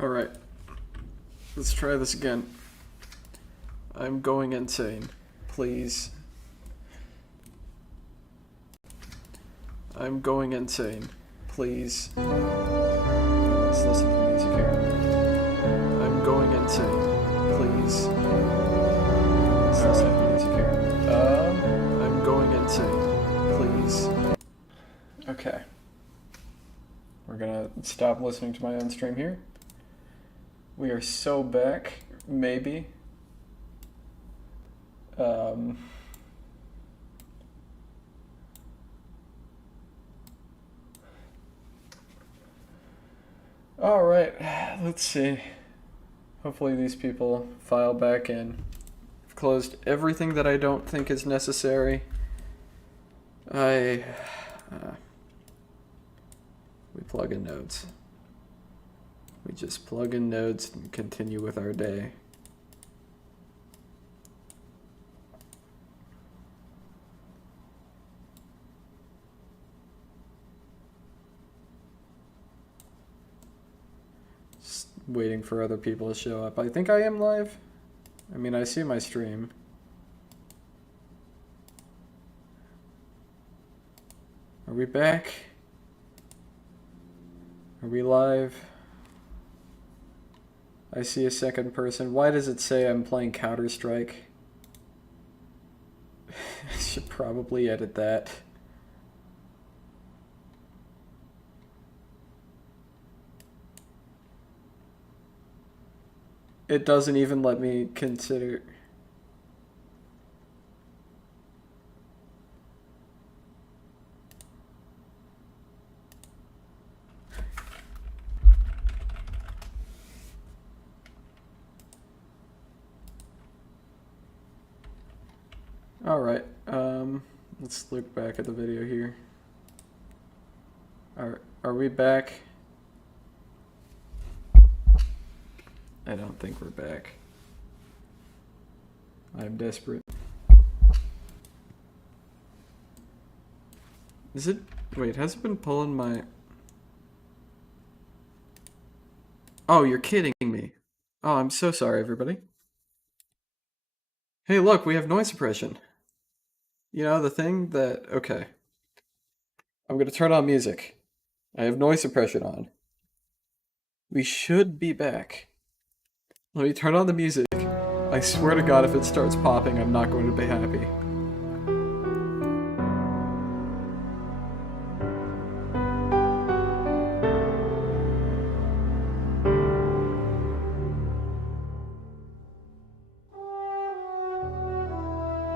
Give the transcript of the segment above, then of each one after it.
Alright, let's try this again. I'm going insane. Please. I'm going insane. Please. Let's listen to the music here. I'm going insane. Please. Let's listen to the music here. I'm going insane. Please. Okay. We're gonna stop listening to my own stream here. We are so back, maybe. Alright, let's see. Hopefully these people file back in. I've closed everything that I don't think is necessary. We plug in nodes. We just plug in nodes and continue with our day. Just waiting for other people to show up. I think I am live. I mean, I see my stream. Are we back? Are we live? I see a second person. Why does it say I'm playing Counter-Strike? I should probably edit that. It doesn't even let me consider... Alright, let's look back at the video here. Are we back? I don't think we're back. I'm desperate. Is it... Wait, has it been pulling my... Oh, you're kidding me. Oh, I'm so sorry, everybody. Hey, look, we have noise suppression. You know, the thing that... Okay. I'm gonna turn on music. I have noise suppression on. We should be back. Let me turn on the music. I swear to God, if it starts popping, I'm not going to be happy.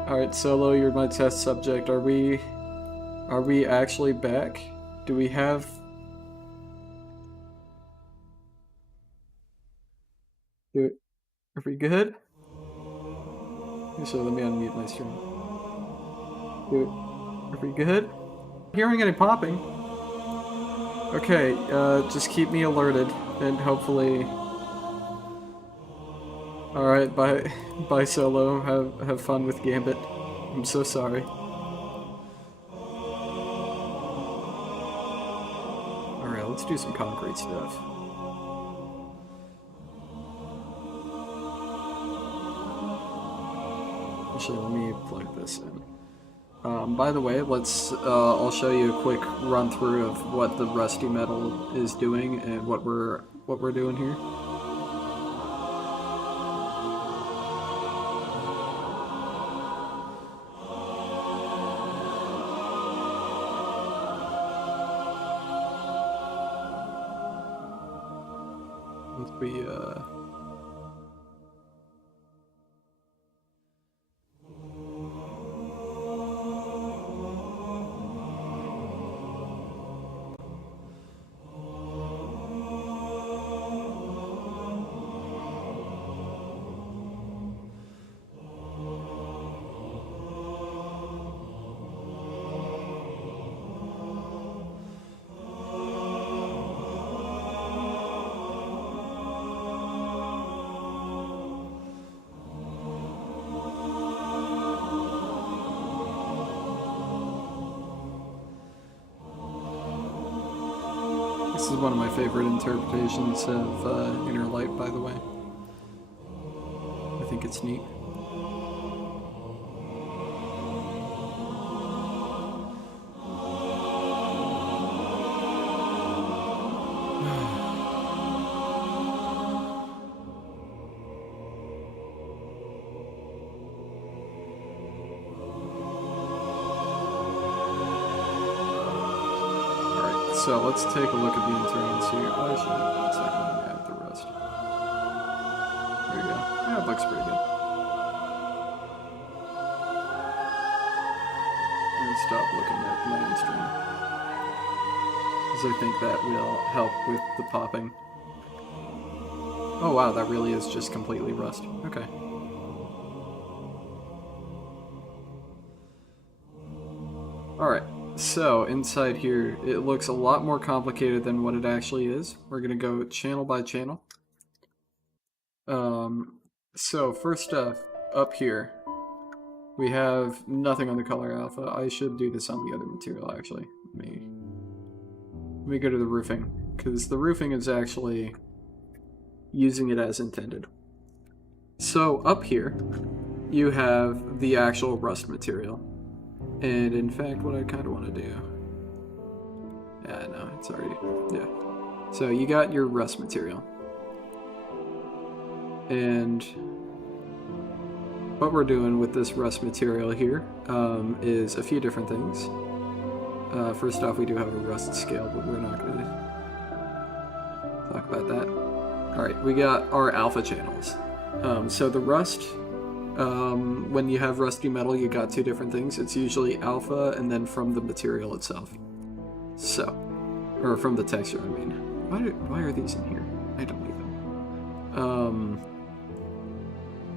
Alright, Solo, you're my test subject. Are we actually back? Do we have... Are we good? So let me unmute my stream. Are we good? Hearing any popping? Okay, just keep me alerted, and hopefully... Alright, bye Solo. Have fun with Gambit. I'm so sorry. Alright, let's do some concrete stuff. Actually, let me plug this in. By the way, I'll show you a quick run through of what the Rusty Metal is doing and what we're doing here. This is one of my favorite interpretations of Inner Light, by the way. I think it's neat. So let's take a look at the internals here. Oh, actually, one second, let me add the rest. There you go. Yeah, it looks pretty good. I'm gonna stop looking at land stream, because I think that will help with the popping. Oh wow, that really is just completely rust. Okay. Alright. So, inside here, it looks a lot more complicated than what it actually is. We're going to go channel by channel. So, first off, up here, we have nothing on the color alpha. I should do this on the other material, actually. Let me go to the roofing, because the roofing is actually using it as intended. So, up here, you have the actual rust material. And in fact, what I kind of want to do... Yeah, no, it's already... Yeah. So you got your rust material. And what we're doing with this rust material here is a few different things. First off, we do have a rust scale, but we're not going to talk about that. Alright, we got our alpha channels. So the rust... when you have rusty metal, you got two different things. It's usually alpha and then from the material itself. So, or from the texture, I mean. Why are these in here? I don't need them.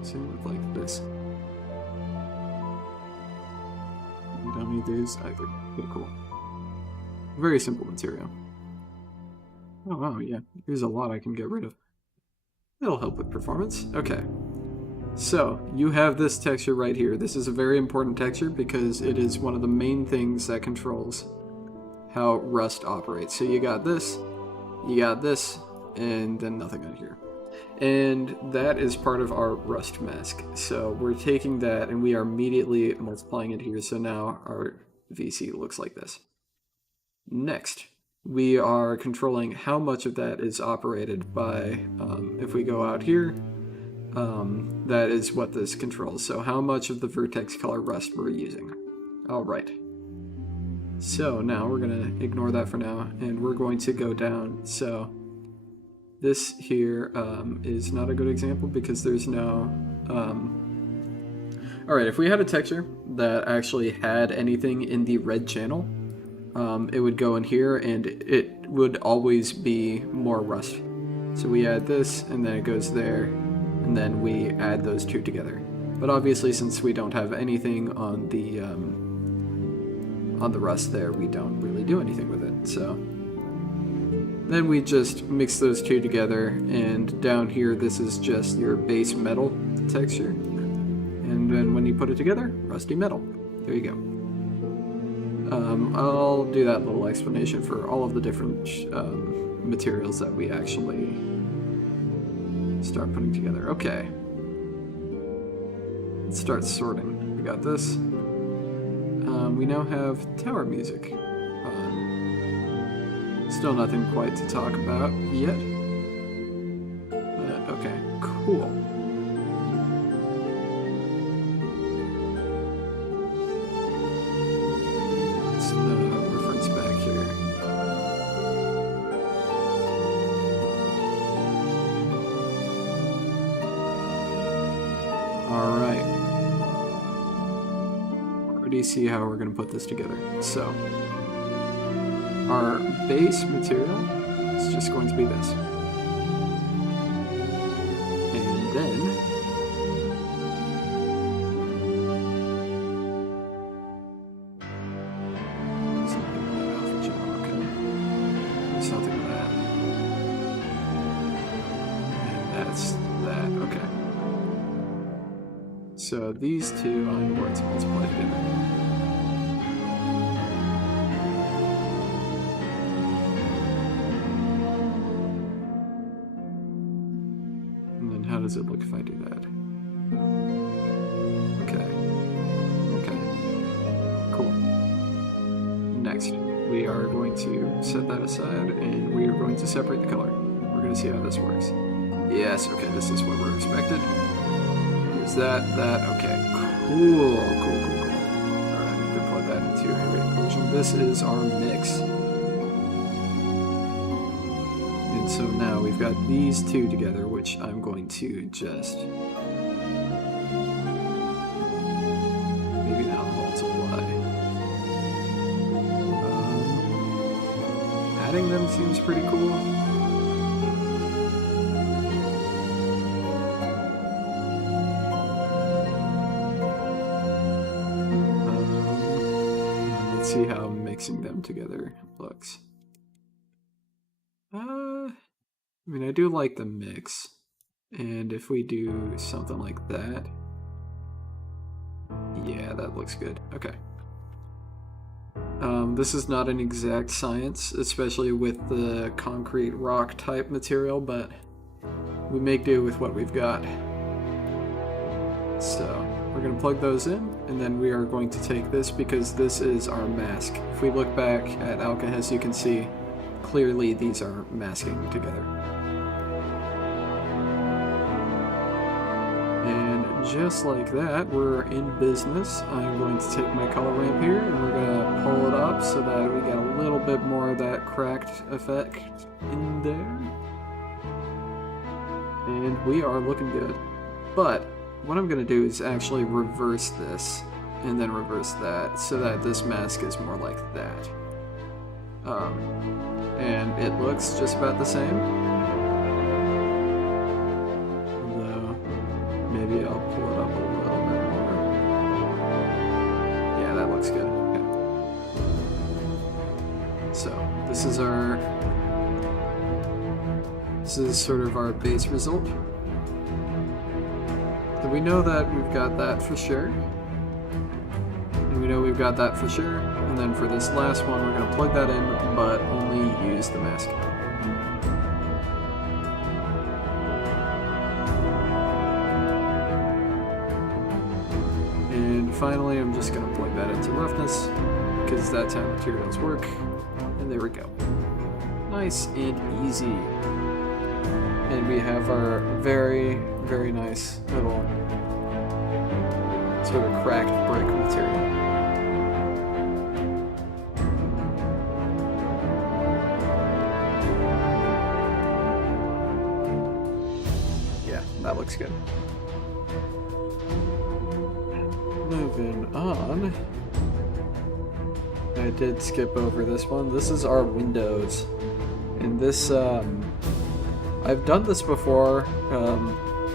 Same with like this. You don't need these either. Okay, cool. Very simple material. Oh wow, yeah. There's a lot I can get rid of. That'll help with performance. Okay. So, you have this texture right here. This is a very important texture because it is one of the main things that controls how rust operates. So you got this, and then nothing on here. And that is part of our rust mask. So we're taking that and we are immediately multiplying it here. So now our VC looks like this. Next, we are controlling how much of that is operated by, if we go out here, that is what this controls. So how much of the vertex color rust we're using. Alright. So now we're going to ignore that for now, and we're going to go down. So this here is not a good example because there's no... Alright, if we had a texture that actually had anything in the red channel, it would go in here and it would always be more rust. So we add this, and then it goes there, and then we add those two together. But obviously, since we don't have anything on the rust there, we don't really do anything with it. So then we just mix those two together, and down here, this is just your base metal texture. And then when you put it together, rusty metal. There you go. I'll do that little explanation for all of the different materials that we actually start putting together. Okay. Let's start sorting. We got this. We now have tower music. Still nothing quite to talk about yet. Okay, cool. Let's reference back here. Alright. Already see how we're going to put this together. So, our base material is just going to be this. And then something like that alpha channel, okay. Something like that. And that's that, okay. So these two I'm going to multiply together. does it look if I do that? Okay. Okay. Cool. Next, we are going to set that aside, and we are going to separate the color. We're going to see how this works. Yes, okay, this is what we're expected. Is that, okay. Cool, cool, cool, cool. Alright, I need to plug that into a collision. This is our mix. And so now we've got these two together, which I'm going to just maybe now multiply. Adding them seems pretty cool. Let's see how mixing them together looks. I mean, I do like the mix, and if we do something like that, yeah, that looks good. Okay. This is not an exact science, especially with the concrete rock type material, but we make do with what we've got. So we're going to plug those in, and then we are going to take this because this is our mask. If we look back at Alcahest, you can see clearly these are masking together. Just like that, we're in business. I'm going to take my color ramp here and we're going to pull it up so that we get a little bit more of that cracked effect in there. And we are looking good. But what I'm going to do is actually reverse this and then reverse that so that this mask is more like that. And it looks just about the same. Maybe I'll pull it up a little bit more. Yeah, that looks good. Okay. So this is sort of our base result. So we know that we've got that for sure. And we know we've got that for sure. And then for this last one, we're going to plug that in, but only use the mask. Finally, I'm just going to plug that into roughness, because that's how materials work, and there we go. Nice and easy. And we have our very, very nice little sort of cracked brick material. Yeah, that looks good. Moving on, I did skip over this one. This is our windows, and this I've done this before,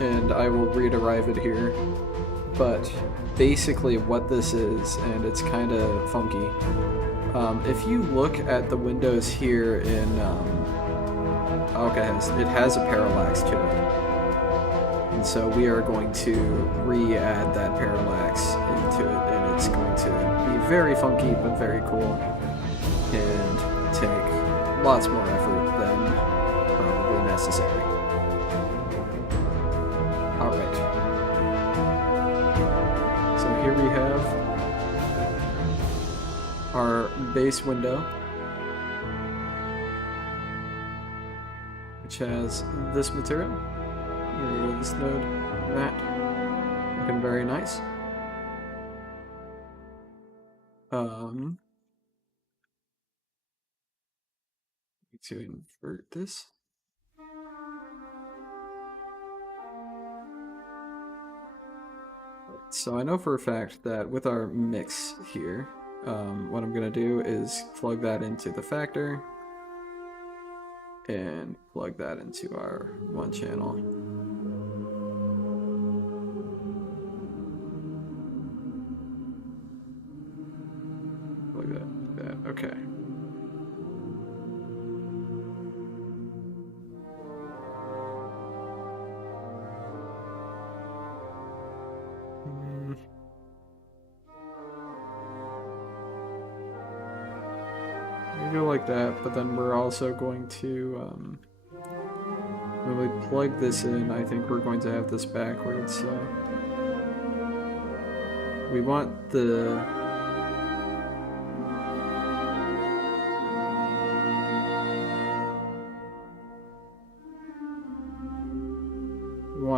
and I will re-derive it here, but basically what this is, and it's kind of funky, if you look at the windows here in Alcahest, it has a parallax to it. And so we are going to re-add that parallax into it, and it's going to be very funky but very cool, and take lots more effort than probably necessary. Alright. So here we have our base window, which has this material. This node, that, looking very nice. To invert this. So I know for a fact that with our mix here, what I'm going to do is plug that into the factor and plug that into our one channel. Like that, okay. Go like that, but then we're also going to when we plug this in, I think we're going to have this backwards, so we want the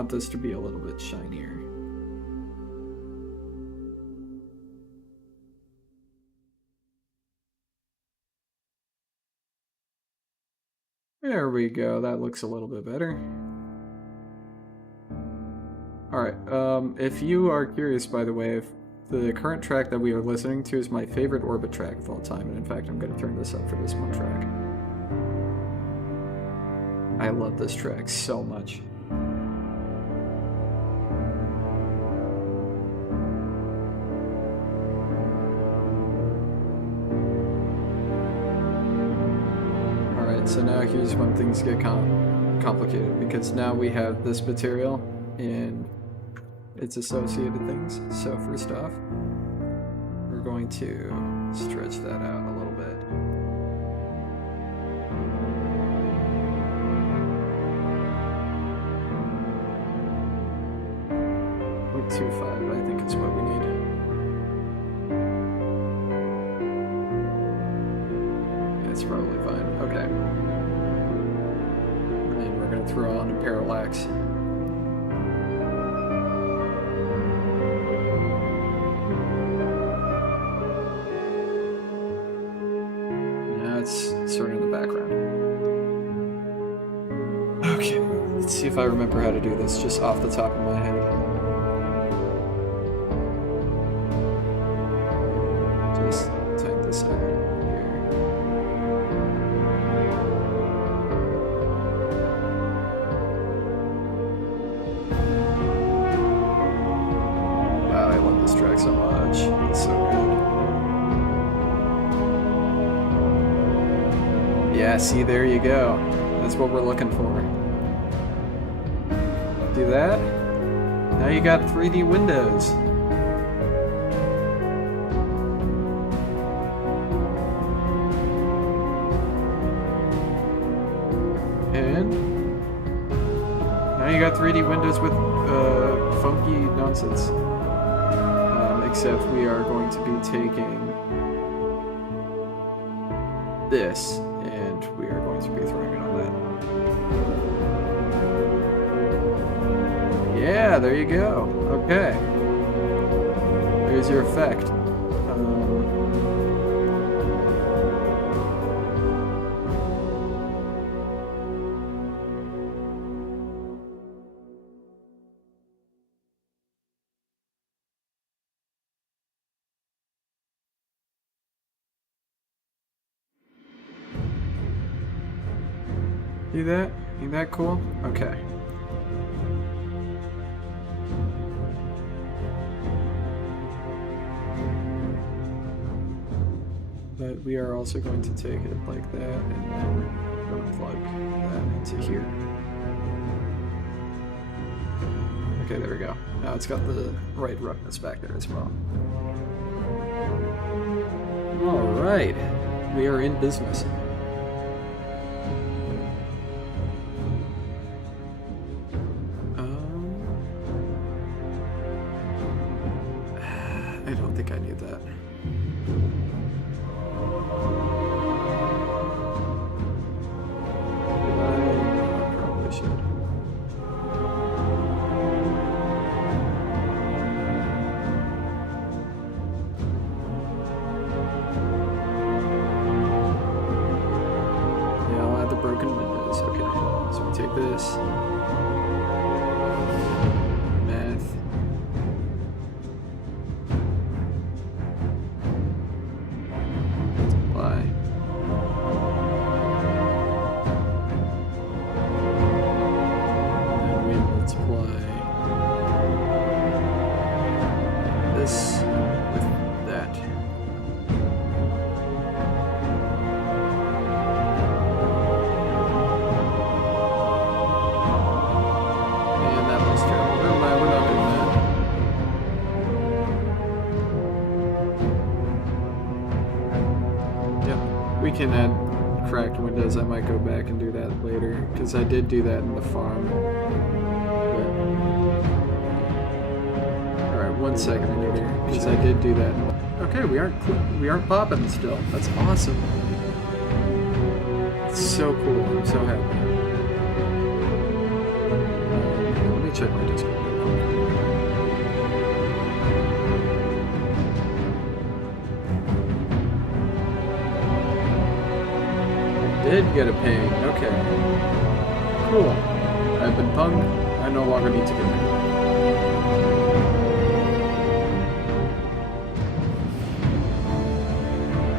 this to be a little bit shinier. There we go, that looks a little bit better. Alright, if you are curious, by the way, if the current track that we are listening to is my favorite Orbit track of all time, and in fact I'm going to turn this up for this one track. I love this track so much. So now here's when things get complicated, because now we have this material and its associated things. So first off, we're going to stretch that out a little bit. 0.25, I think is what we need. It's probably fine. Okay. And we're going to throw on a parallax. Now it's sort of in the background. Okay, let's see if I remember how to do this just off the top of my head. Just type this out. So much. It's so good. Yeah, see, there you go. That's what we're looking for. Do that? Now you got 3D windows. And now you got 3D windows with funky nonsense. Except we are going to be taking this, and we are going to be throwing it on that. Yeah, there you go. Okay. There's your effect. See that? Ain't that cool? Okay. But we are also going to take it like that and then plug that into here. Okay, there we go. Now it's got the right roughness back there as well. Alright, we are in business. I don't think I need that. I probably should. Yeah, I'll add the broken windows. Okay, so we take this. We can add cracked windows, I might go back and do that later, because I did do that in the farm. Alright, 1 second here, because I did do that. Okay, we aren't popping still. That's awesome. It's so cool. I'm so happy. Let me check my Discord. Did get a ping. Okay. Cool. I've been punged. I no longer need to get pinged.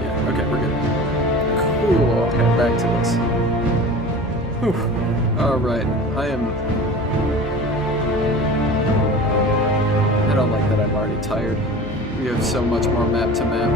Yeah, okay, we're good. Cool. Okay, back to this. Whew. Alright, I don't like that I'm already tired. We have so much more map to map.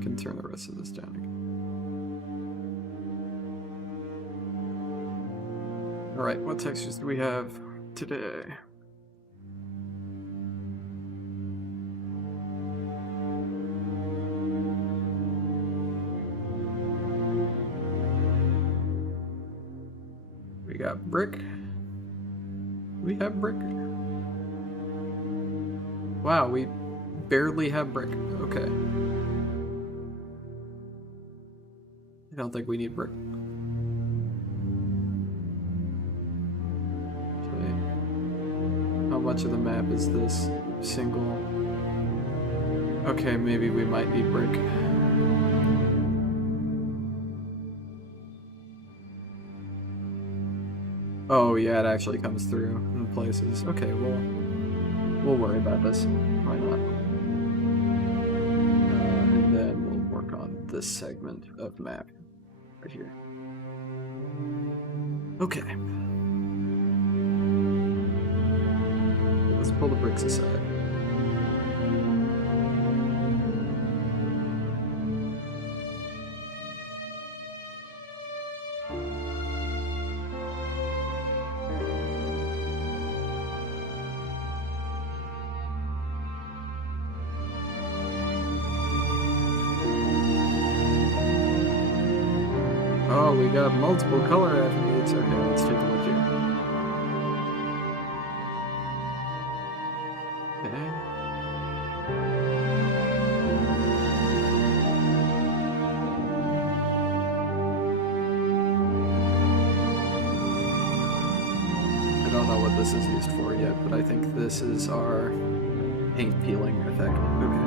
Can turn the rest of this down again. Alright, what textures do we have today? We got brick. We have brick. Wow, we barely have brick. Okay. I don't think we need brick. Okay. How much of the map is this single? Okay, maybe we might need brick. Oh yeah, it actually comes through in places. Okay, we'll worry about this. Why not? And then we'll work on this segment of map. Right here. Okay. Let's pull the bricks aside. Oh, we got multiple color attributes. Okay, let's take a look here. Okay. I don't know what this is used for yet, but I think this is our paint peeling effect. Okay.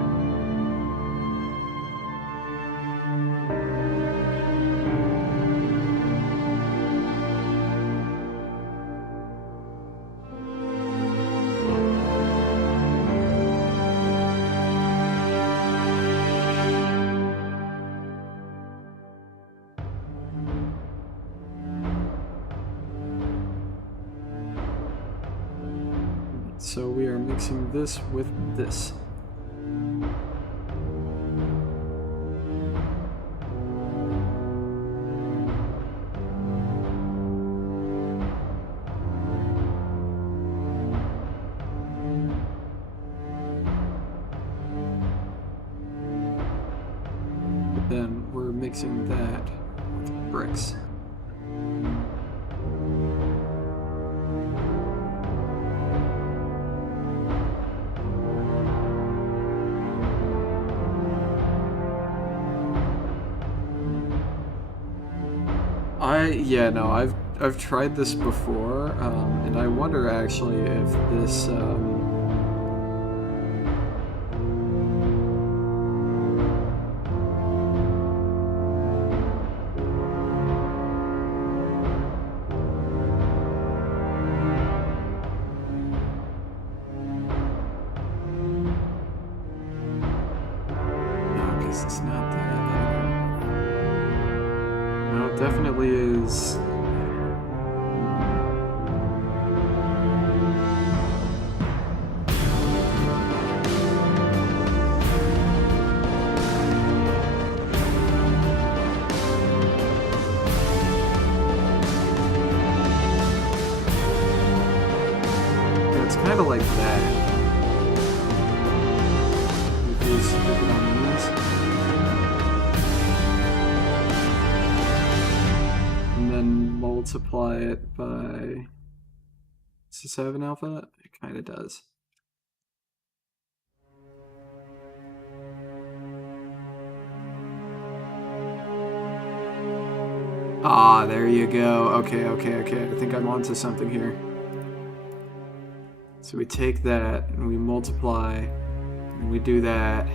So we are mixing this with this. But then we're mixing that with bricks. Yeah, no, I've tried this before, and I wonder actually if this no, I guess it's not that. No, it definitely is. It's kind of like that. If you stick it on these, and then multiply it by. Does this have an alpha? It kind of does. Ah, there you go. Okay. I think I'm onto something here. So we take that and we multiply, and we do that.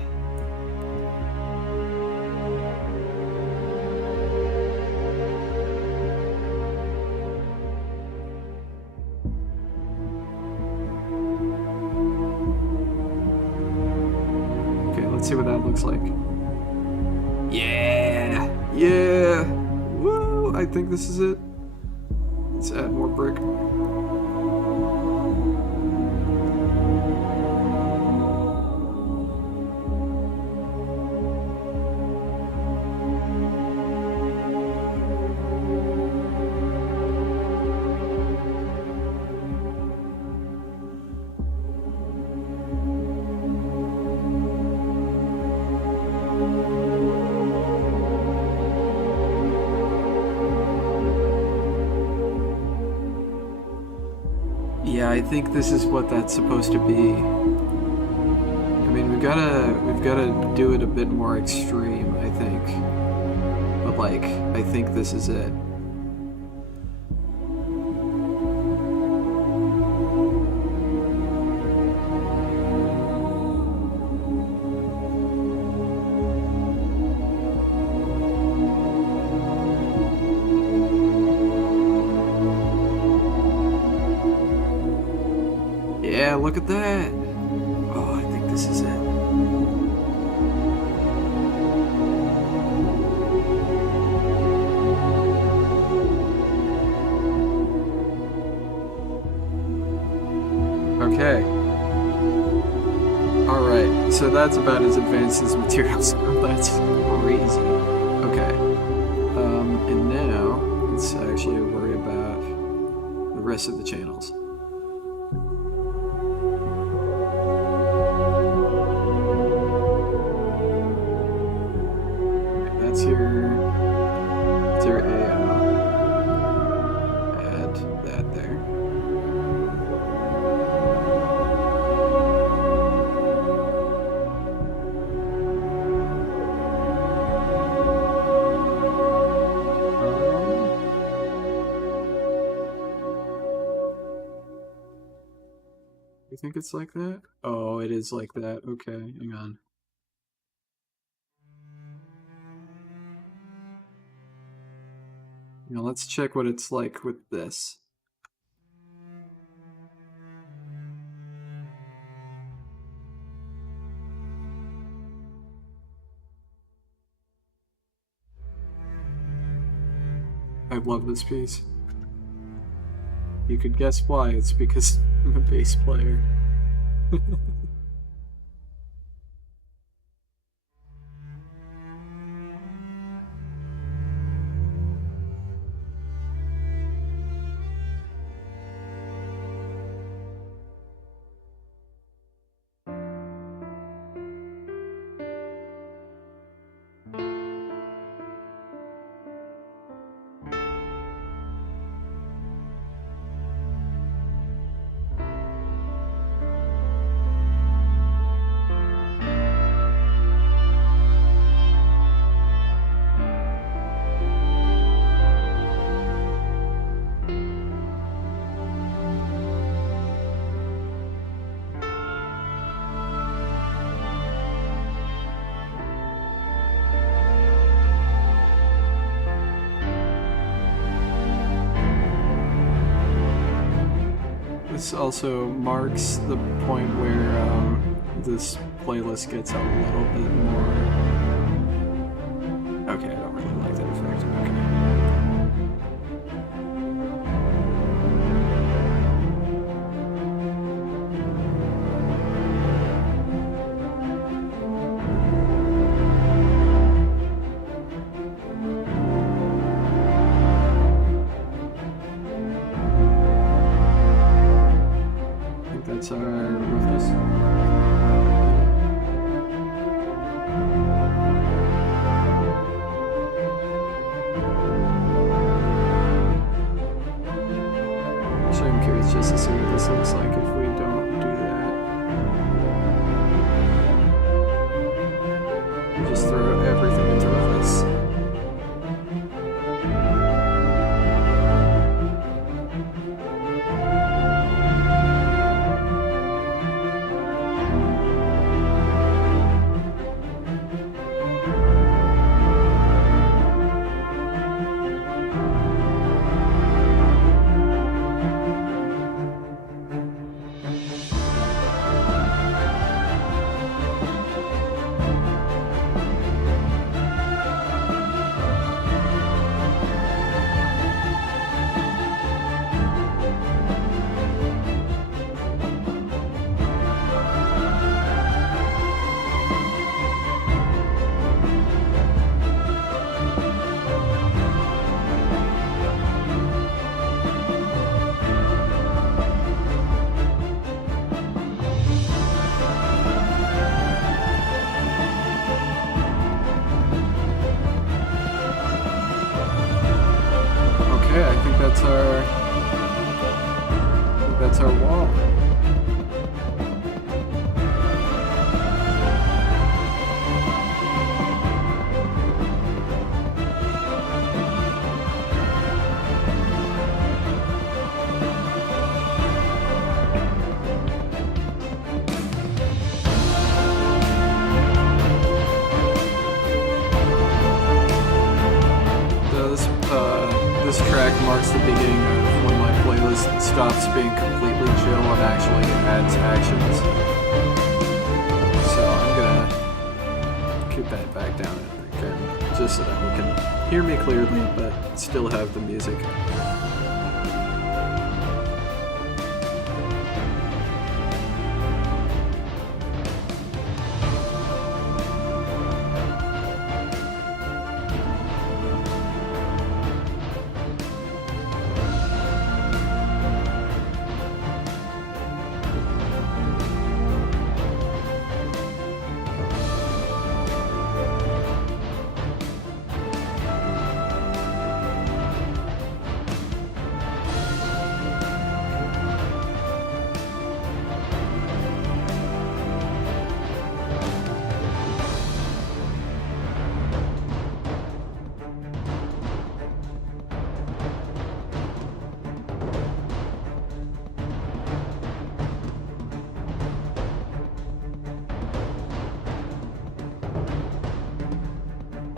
Okay, let's see what that looks like. Yeah! Woo! I think this is it. Let's add more brick. Yeah, I think this is what that's supposed to be. I mean, we've gotta do it a bit more extreme, I think. But like, I think this is it. Yeah, look at that. Oh, I think this is it. Okay. Alright, so that's about as advanced as materials. That's crazy. Okay. And now, let's actually worry about the rest of the channels. That's your AO. Add that there. You think it's like that? Oh, it is like that. Okay, hang on. Now let's check what it's like with this. I love this piece. You could guess why. It's because I'm a bass player. this also marks the point where this playlist gets a little bit more. Okay, I don't really like that effect. Okay. That's our roughness. So I'm curious just to see what this looks like if we don't do that. We just throw everything into roughness. I think that's our wall. This track marks the beginning of when my playlist stops being completely chill and actually adds actions. So I'm gonna keep that back down again, just so that we can hear me clearly, but still have the music.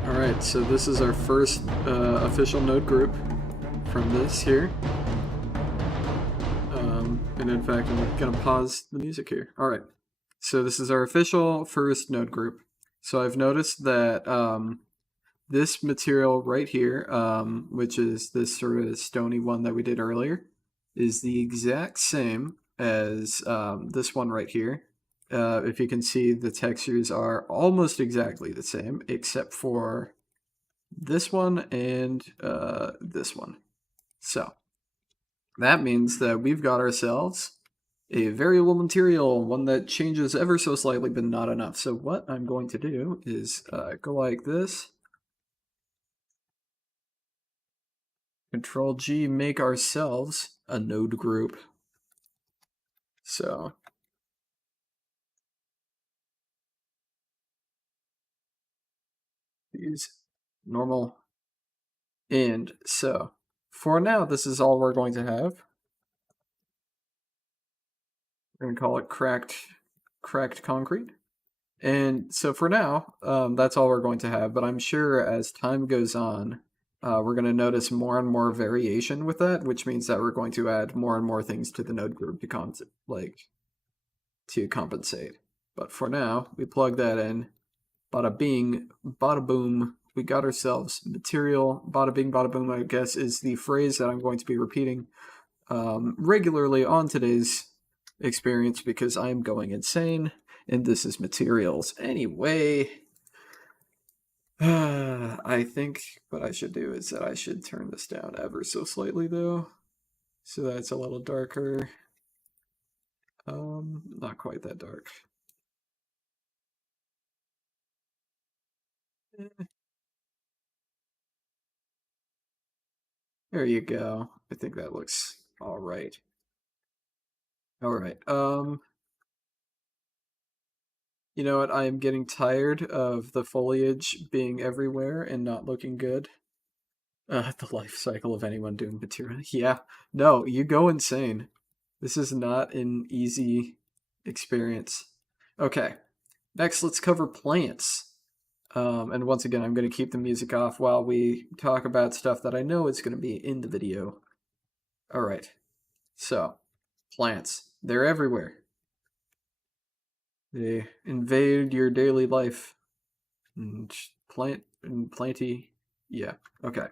Alright, so this is our first official node group from this here. And in fact, I'm going to pause the music here. Alright, so this is our official first node group. So I've noticed that this material right here, which is this sort of stony one that we did earlier, is the exact same as this one right here. If you can see, the textures are almost exactly the same, except for this one and this one. So that means that we've got ourselves a variable material, one that changes ever so slightly, but not enough. So what I'm going to do is go like this. Control G, make ourselves a node group. So use normal. And so for now, this is all we're going to have. We're going to call it cracked concrete. And so for now, that's all we're going to have. But I'm sure as time goes on, we're going to notice more and more variation with that, which means that we're going to add more and more things to the node group to compensate. But for now, we plug that in. Bada bing, bada boom. We got ourselves material. Bada bing, bada boom, I guess, is the phrase that I'm going to be repeating regularly on today's experience because I'm going insane, and this is materials. Anyway, I think what I should do is that I should turn this down ever so slightly, though, so that it's a little darker. Not quite that dark. There you go. I think that looks all right. All right. You know what? I am getting tired of the foliage being everywhere and not looking good. The life cycle of anyone doing material. Yeah. No, you go insane. This is not an easy experience. Okay. Next, let's cover plants. And once again, I'm going to keep the music off while we talk about stuff that I know is going to be in the video. All right. So, plants. They're everywhere. They invade your daily life. And planty. Yeah, okay.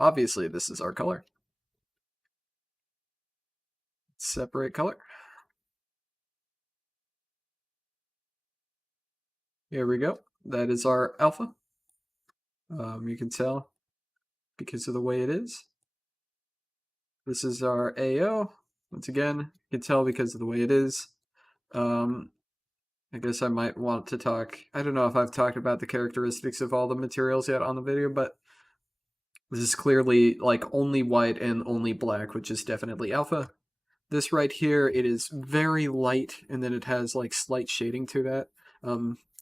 Obviously, this is our color. Separate color. Here we go. That is our alpha. You can tell because of the way it is. This is our AO. Once again, you can tell because of the way it is. I guess I might want to talk. I don't know if I've talked about the characteristics of all the materials yet on the video, but this is clearly like only white and only black, which is definitely alpha. This right here, it is very light, and then it has like slight shading to that.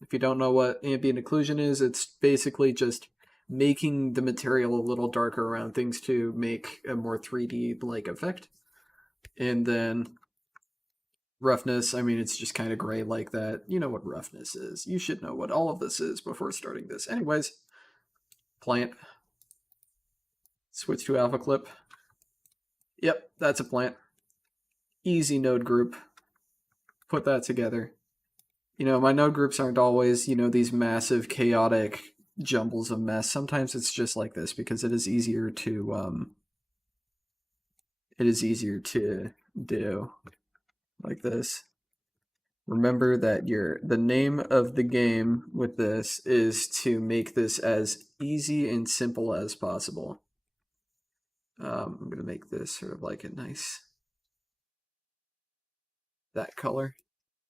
If you don't know what ambient occlusion is, it's basically just making the material a little darker around things to make a more 3D-like effect. And then roughness, I mean, it's just kind of gray like that. You know what roughness is. You should know what all of this is before starting this. Anyways, plant. Switch to alpha clip. Yep, that's a plant. Easy node group. Put that together. You know, my node groups aren't always, you know, these massive chaotic jumbles of mess. Sometimes it's just like this because it is easier to do like this. Remember that the name of the game with this is to make this as easy and simple as possible. I'm going to make this sort of like a nice, that color,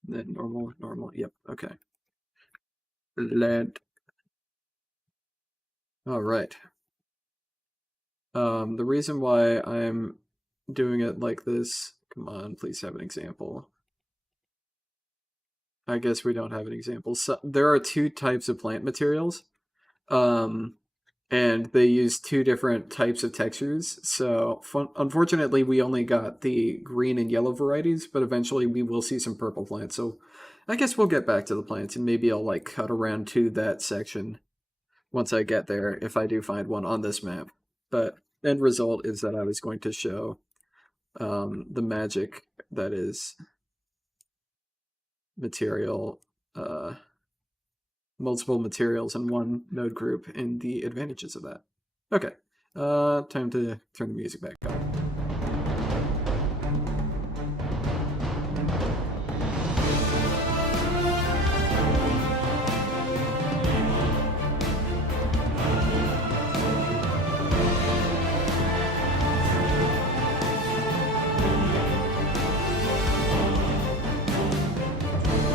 then normal, yep, okay. Lead. All right. The reason why I'm doing it like this, come on, please have an example. I guess we don't have an example. So there are two types of plant materials. And they use two different types of textures. So unfortunately, we only got the green and yellow varieties, but eventually we will see some purple plants. So I guess we'll get back to the plants, and maybe I'll like cut around to that section once I get there, if I do find one on this map. But end result is that I was going to show the magic that is material, multiple materials in one node group and the advantages of that. Okay, time to turn the music back up.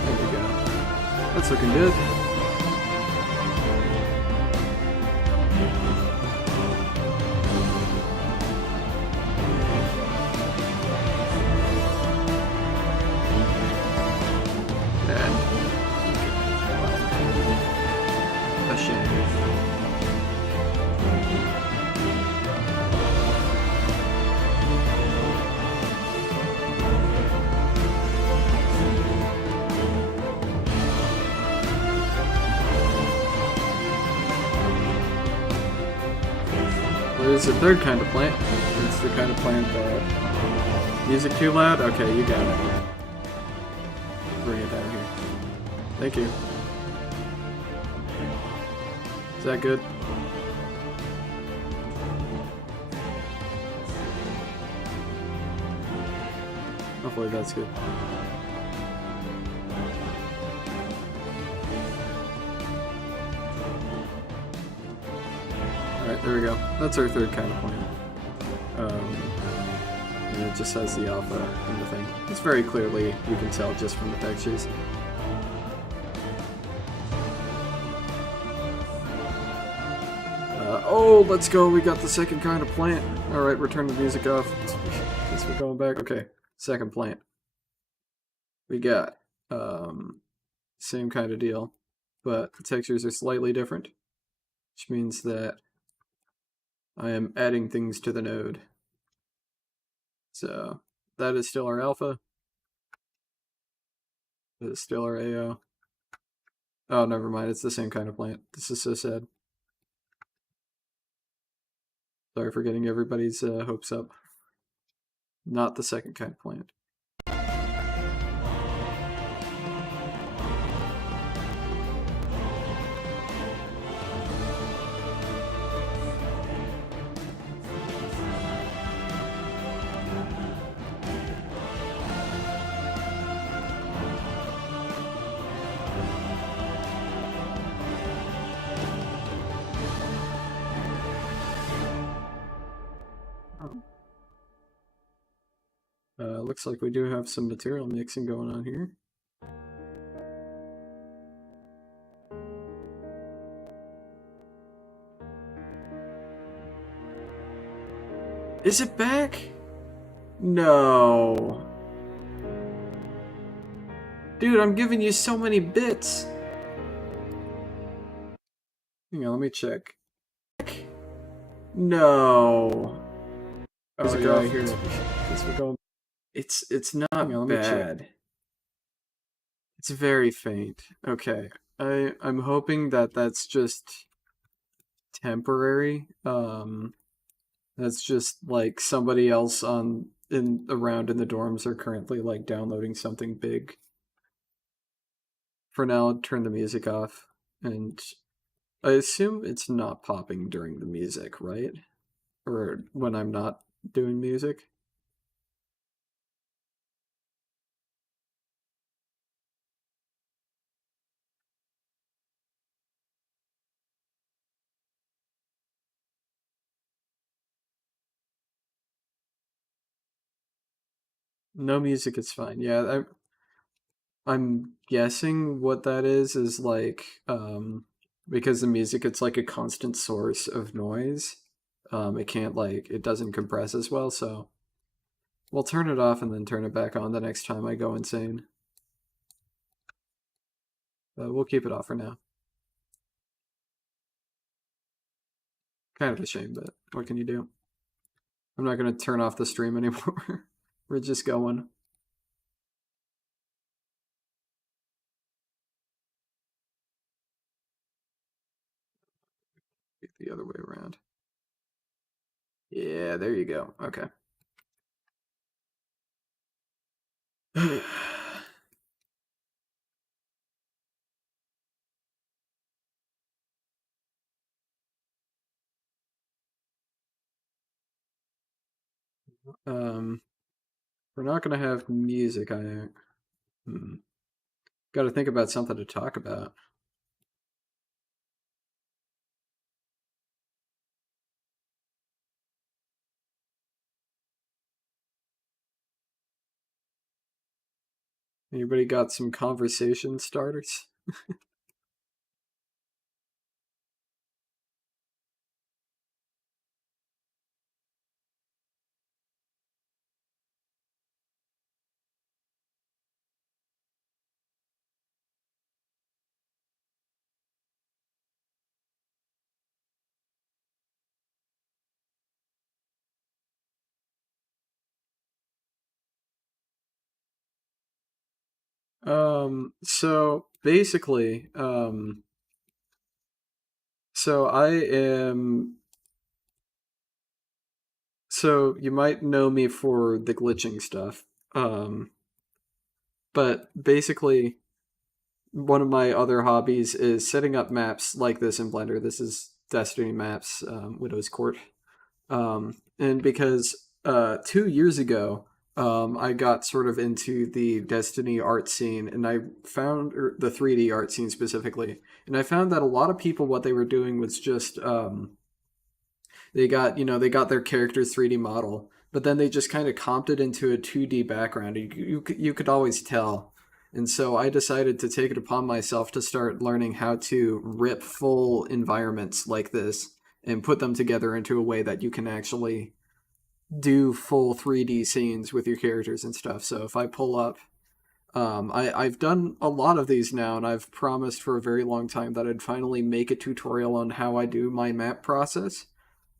There we go. That's looking good. There's a third kind of plant. It's the kind of plant that... Music too loud? Okay, you got it. Bring it down here. Thank you. Is that good? Hopefully that's good. Alright, there we go. That's our third kind of plant. And it just has the alpha in the thing. It's very clearly, you can tell just from the textures. Oh, let's go, we got the second kind of plant. Alright, return the music off. Guess we're going back. Okay, second plant. We got, same kind of deal, but the textures are slightly different, which means that I am adding things to the node. So that is still our alpha. That is still our AO. Oh, never mind. It's the same kind of plant. This is so sad. Sorry for getting everybody's hopes up. Not the second kind of plant. Looks like we do have some material mixing going on here. Is it back? No. Dude, I'm giving you so many bits. Hang on, let me check. No. How's it going here? It's not bad. It's very faint. Okay. I'm hoping that that's just temporary. That's just like somebody else around in the dorms are currently like downloading something big. For now, turn the music off, and I assume it's not popping during the music, right? Or when I'm not doing music. No music is fine. Yeah, I'm guessing what that is like because the music, it's like a constant source of noise. It doesn't compress as well, so we'll turn it off and then turn it back on the next time I go insane. But we'll keep it off for now. Kind of a shame, but what can you do? I'm not going to turn off the stream anymore. We're just going. The other way around. Yeah, there you go. Okay. We're not gonna have music. Got to think about something to talk about. Anybody got some conversation starters? So basically, so I am So you might know me for the glitching stuff. Um, but basically, one of my other hobbies is setting up maps like this in Blender. This is Destiny maps, Widow's Court. And because 2 years ago, I got sort of into the Destiny art scene, and I found the 3D art scene specifically, and I found that a lot of people what they were doing was just they got their character's 3D model, but then they just kind of comped it into a 2D background. You could always tell. And so I decided to take it upon myself to start learning how to rip full environments like this and put them together into a way that you can actually do full 3D scenes with your characters and stuff. So if I pull up, I've done a lot of these now, and I've promised for a very long time that I'd finally make a tutorial on how I do my map process.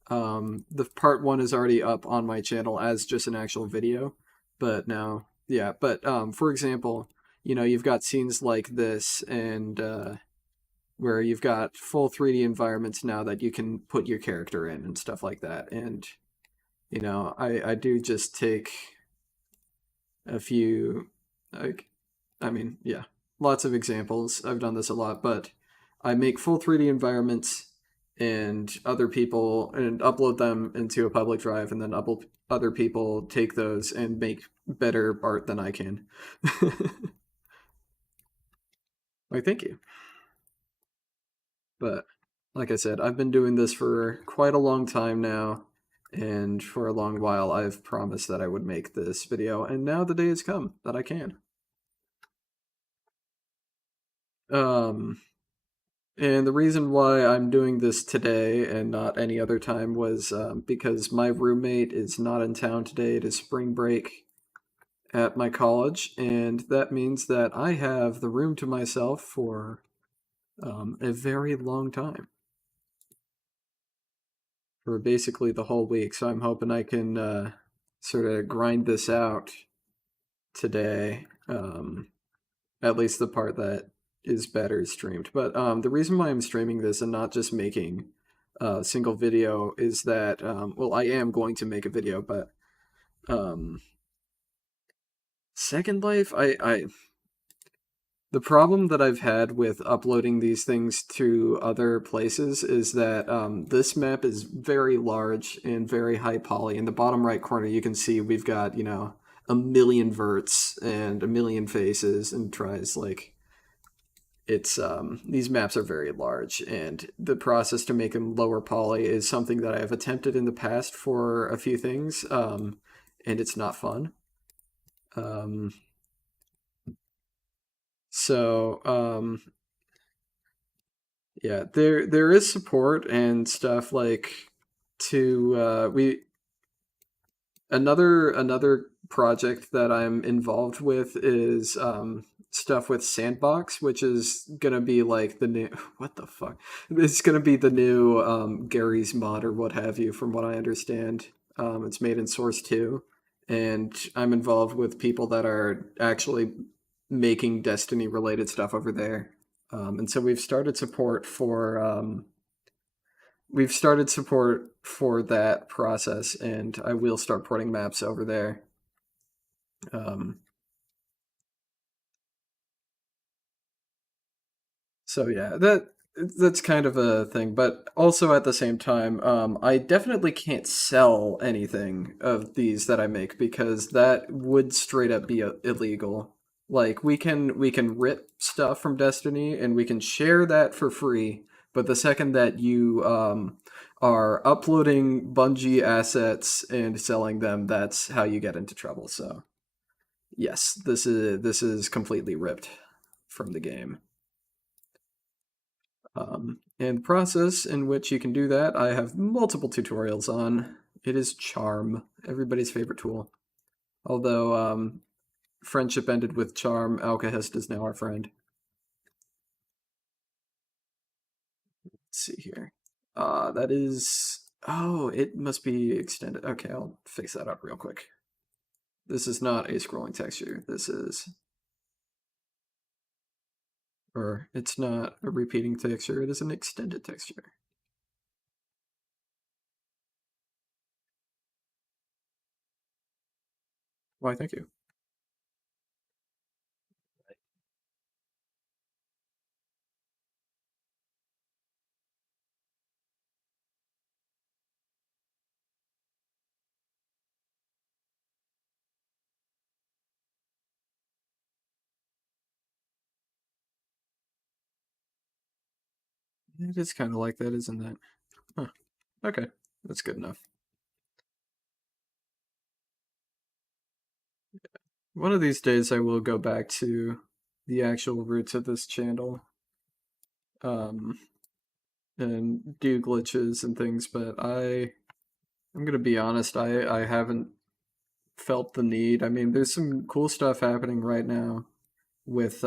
The part one is already up on my channel as just an actual video, but now, yeah. But for example, you've got scenes like this, and where you've got full 3D environments now that you can put your character in and stuff like that. And I do just take a few, like, I mean, yeah, lots of examples. I've done this a lot, but I make full 3D environments and other people and upload them into a public drive, and then other people take those and make better art than I can. Like, thank you. But like I said, I've been doing this for quite a long time now, and for a long while I've promised that I would make this video, and now the day has come that I can. Um, and the reason why I'm doing this today and not any other time was because my roommate is not in town today. It is spring break at my college, and that means that I have the room to myself for a very long time, for basically the whole week. So I'm hoping I can sort of grind this out today, at least the part that is better streamed. But the reason why I'm streaming this and not just making a single video is that, well, I am going to make a video, but Second Life, the problem that I've had with uploading these things to other places is that this map is very large and very high poly. In the bottom right corner, you can see we've got, a million verts and a million faces and tries. Like, it's these maps are very large, and the process to make them lower poly is something that I have attempted in the past for a few things, and it's not fun. Um, so yeah, there is support and stuff like to we another project that I'm involved with is stuff with Sandbox, which is gonna be like the new what the fuck? It's gonna be the new Gary's mod or what have you, from what I understand. It's made in Source 2, and I'm involved with people that are actually making Destiny related stuff over there. And so we've started support for that process, and I will start porting maps over there. So yeah, that's kind of a thing, but also at the same time, I definitely can't sell anything of these that I make because that would straight up be illegal. Like, we can rip stuff from Destiny and we can share that for free, but the second that you are uploading Bungie assets and selling them, that's how you get into trouble. So yes, this is completely ripped from the game. And the process in which you can do that, I have multiple tutorials on. It is Charm, everybody's favorite tool. Although friendship ended with Charm, Alcahest is now our friend. Let's see here. That is... Oh, it must be extended. Okay, I'll fix that up real quick. This is not a scrolling texture. This is... Or it's not a repeating texture, it is an extended texture. Why, thank you. It is kind of like that, isn't it? Huh. Okay, that's good enough. One of these days, I will go back to the actual roots of this channel, um, and do glitches and things. But I'm gonna be honest, I haven't felt the need. I mean, there's some cool stuff happening right now with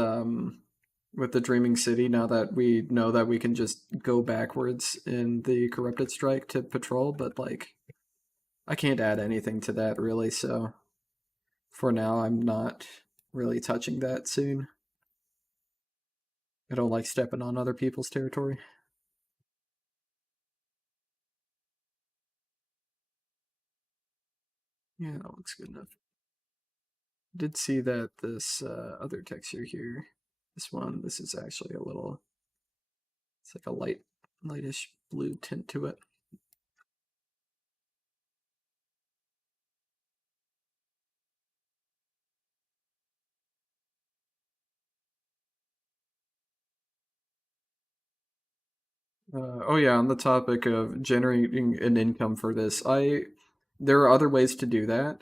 with the Dreaming City. Now that we know that we can just go backwards in the Corrupted Strike to patrol, but like I can't add anything to that really. So for now, I'm not really touching that soon. I don't like stepping on other people's territory. Yeah, that looks good enough. Did see that this other texture here, this is actually a little, it's like a lightish blue tint to it. Oh yeah, on the topic of generating an income for this, there are other ways to do that.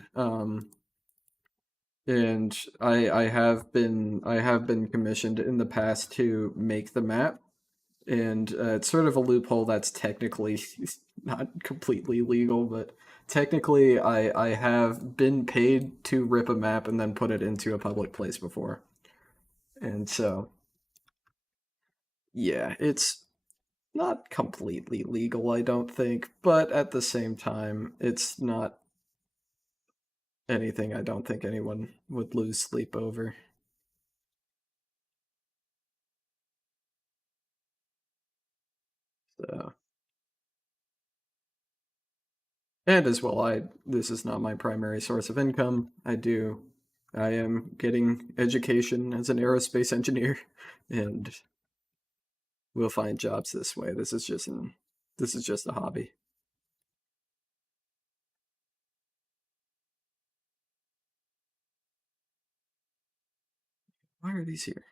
And I have been commissioned in the past to make the map, and it's sort of a loophole that's technically not completely legal, but technically I have been paid to rip a map and then put it into a public place before, and so yeah, it's not completely legal, I don't think, but at the same time, it's not anything I don't think anyone would lose sleep over. So, and as well, I this is not my primary source of income. I am getting education as an aerospace engineer, and we'll find jobs this way. This is just a hobby. Why are these here?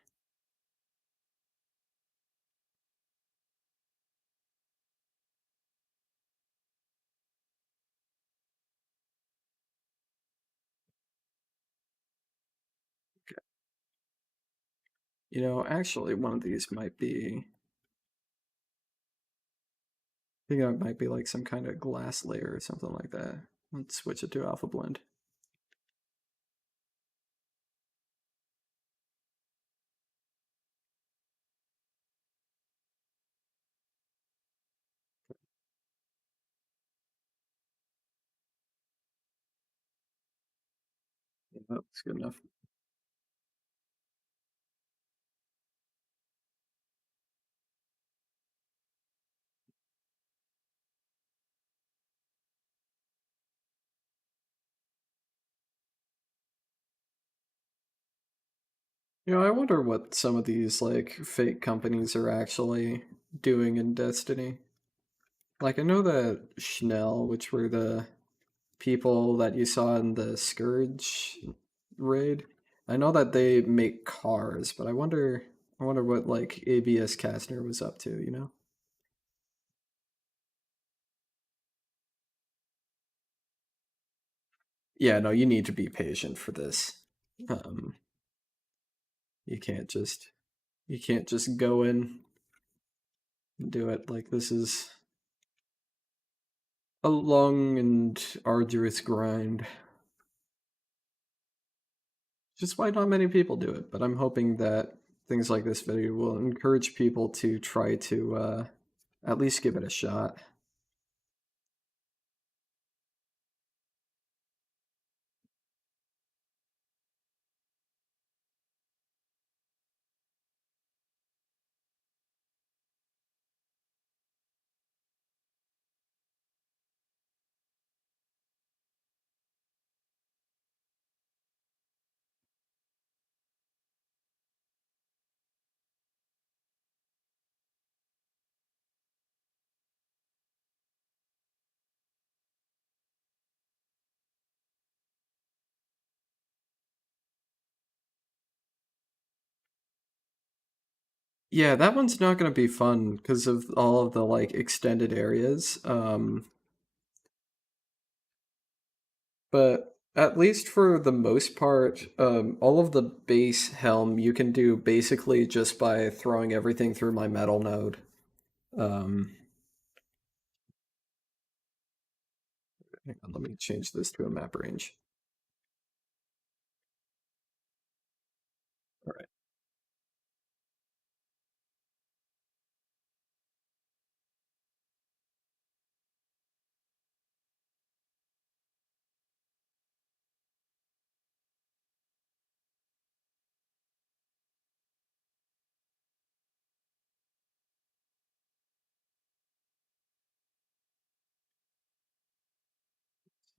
You know, actually, one of these might be. I think it might be like some kind of glass layer or something like that. Let's switch it to alpha blend. Yeah, that's good enough. You know, I wonder what some of these like fake companies are actually doing in Destiny. Like I know that Schnell, which were the people that you saw in the Scourge raid, I know that they make cars, but I wonder what like ABS Kastner was up to, you know? Yeah, no, you need to be patient for this. Um, you can't just you can't just go in and do it. Like this is a long and arduous grind. Just why not many people do it, but I'm hoping that things like this video will encourage people to try to at least give it a shot. Yeah, that one's not gonna be fun because of all of the like extended areas. But at least for the most part, all of the base helm you can do basically just by throwing everything through my metal node. Um, Hang on, let me change this to a map range. All right.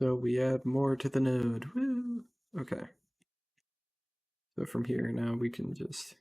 So we add more to the node. Woo! Okay. So from here now we can just.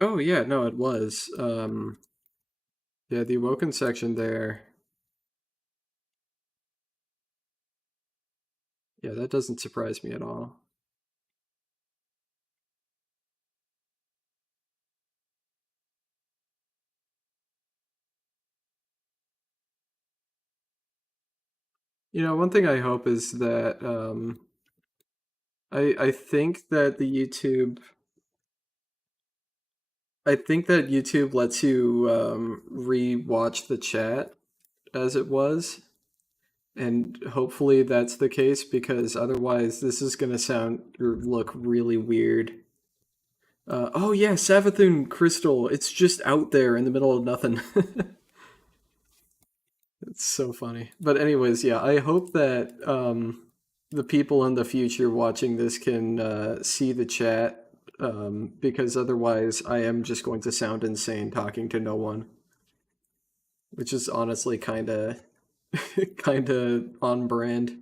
Oh yeah, no, it was. Yeah, the Awoken section there. Yeah, that doesn't surprise me at all. One thing I hope is that I think that the YouTube I think that YouTube lets you re-watch the chat as it was, and hopefully that's the case because otherwise this is gonna sound or look really weird. Oh yeah, Savathun Crystal. It's just out there in the middle of nothing. It's so funny. But anyways, yeah, I hope that the people in the future watching this can see the chat because otherwise I am just going to sound insane talking to no one, which is honestly kind of kind of on brand.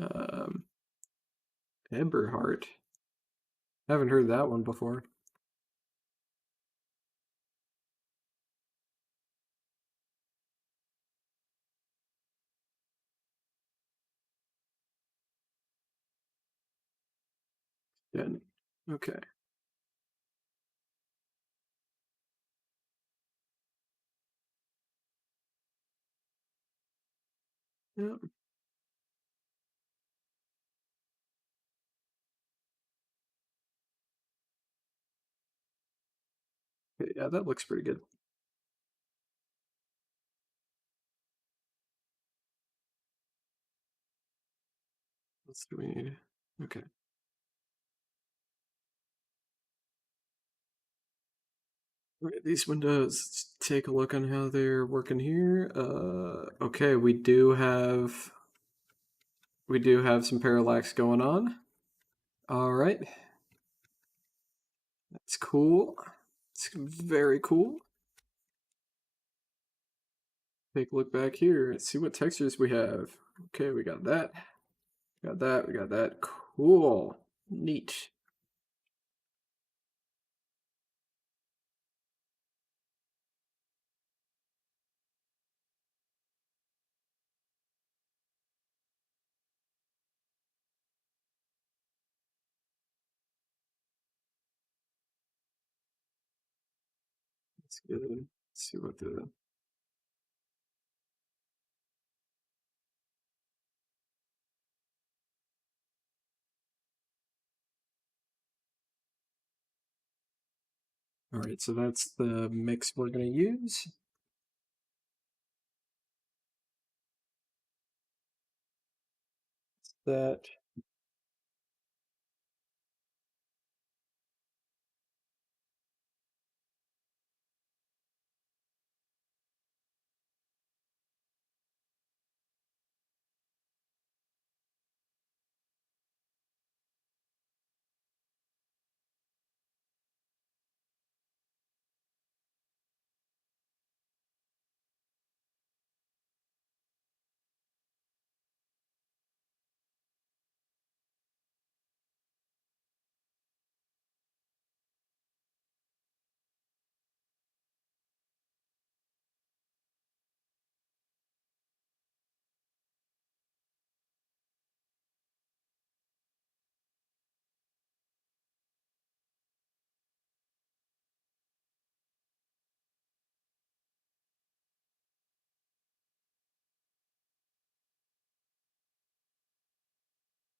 Um, Eberhard. Haven't heard that one before. Yeah. Okay. Yeah. Okay, yeah, that looks pretty good. Let's do we need? Okay. Right, these windows, let's take a look on how they're working here. Okay, we do have some parallax going on. All right, that's cool. It's very cool. Take a look back here. Let's see what textures we have. Okay, we got that. Got that. We got that. Cool. Neat. That's good. Let's see what the All right, so that's the mix we're going to use. that.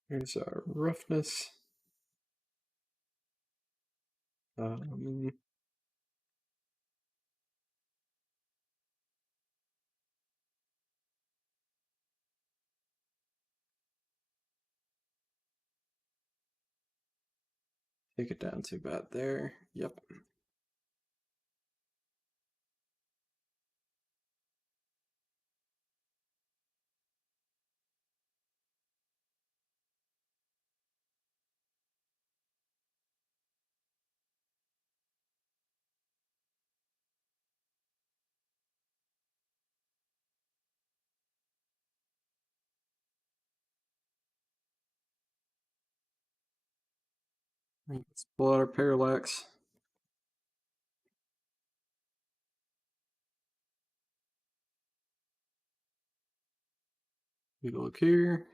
Here's our roughness. Um, Take it down to about there. Yep. Let's pull out our parallax. Take a look here.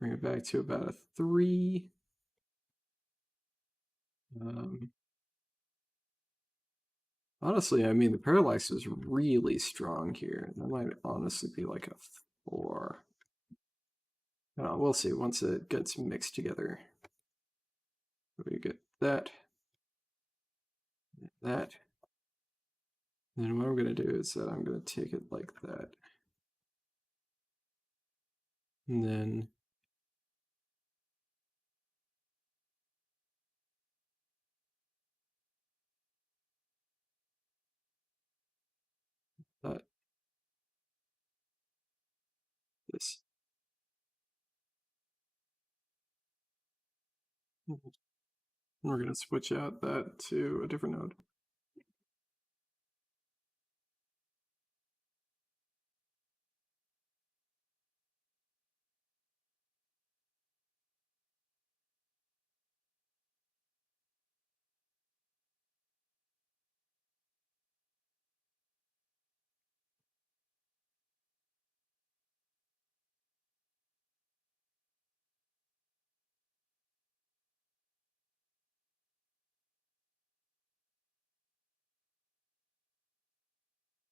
Bring it back to about a 3. Honestly, I mean, the parallax is really strong here. That might honestly be like a 4. We'll see once it gets mixed together. We get that, that. And then what I'm going to do is that I'm going to take it like that. And then that, this. We're going to switch out that to a different node.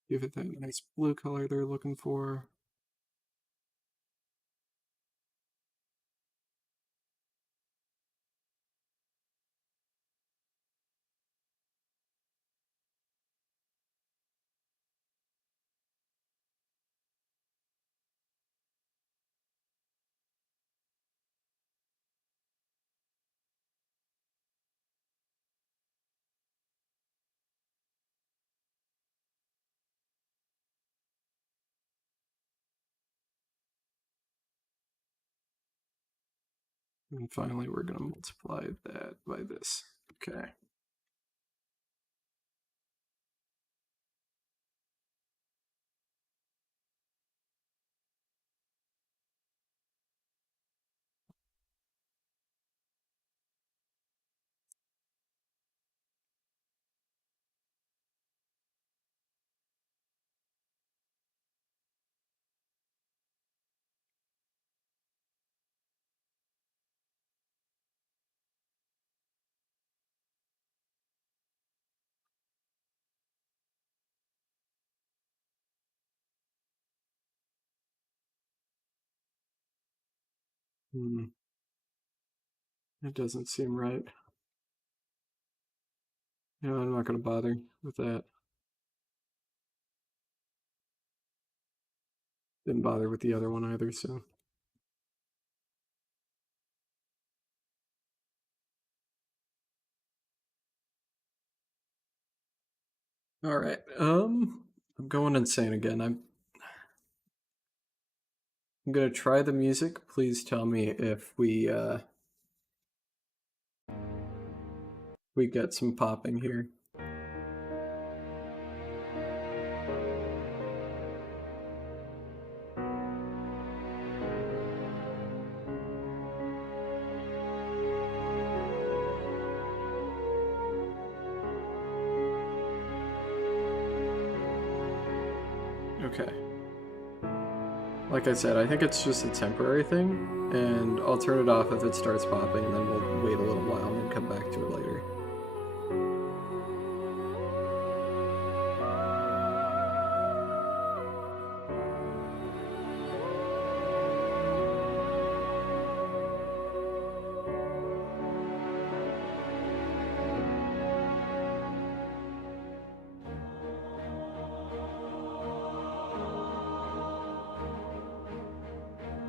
Give it that nice blue color they're looking for. And finally, we're going to multiply that by this. Okay. It doesn't seem right. Yeah, I'm not going to bother with that. Didn't bother with the other one either, so. Alright, I'm going insane again. I'm gonna try the music. Please tell me if we get some popping here. Okay. Like I said, I think it's just a temporary thing, and I'll turn it off if it starts popping, and then we'll wait a little while and then come back to it later.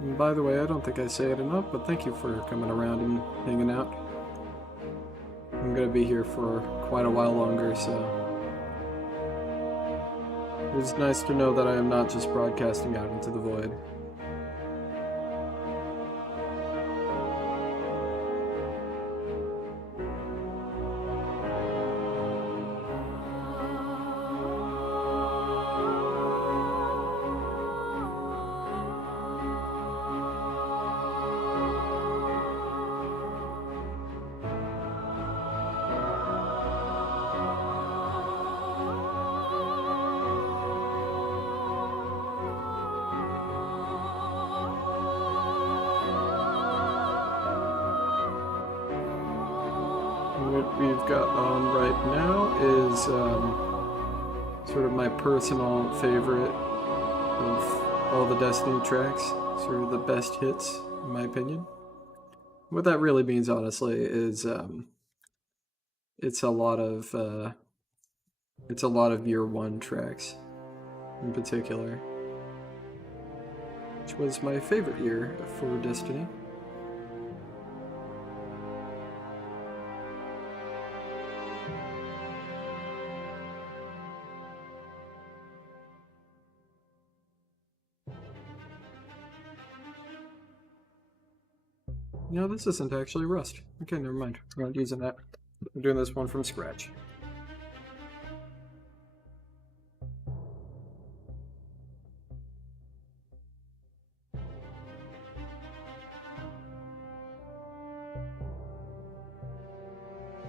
And by the way, I don't think I say it enough, but thank you for coming around and hanging out. I'm gonna be here for quite a while longer, so it's nice to know that I am not just broadcasting out into the void. What we've got on right now is sort of my personal favorite of all the Destiny tracks, sort of the best hits, in my opinion. What that really means, honestly, is it's a lot of year one tracks, in particular, which was my favorite year for Destiny. No, this isn't actually Rust. Okay, never mind. We're not using that. I'm doing this one from scratch.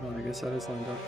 Oh, I guess that is lined up.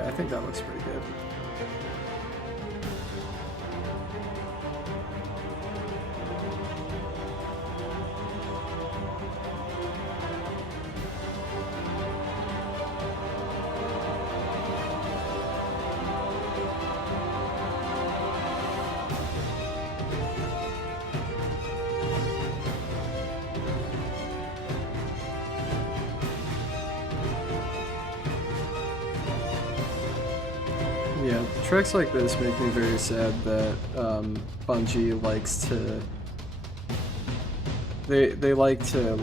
I think that looks pretty good. Yeah, tracks like this make me very sad that Bungie likes to. They like to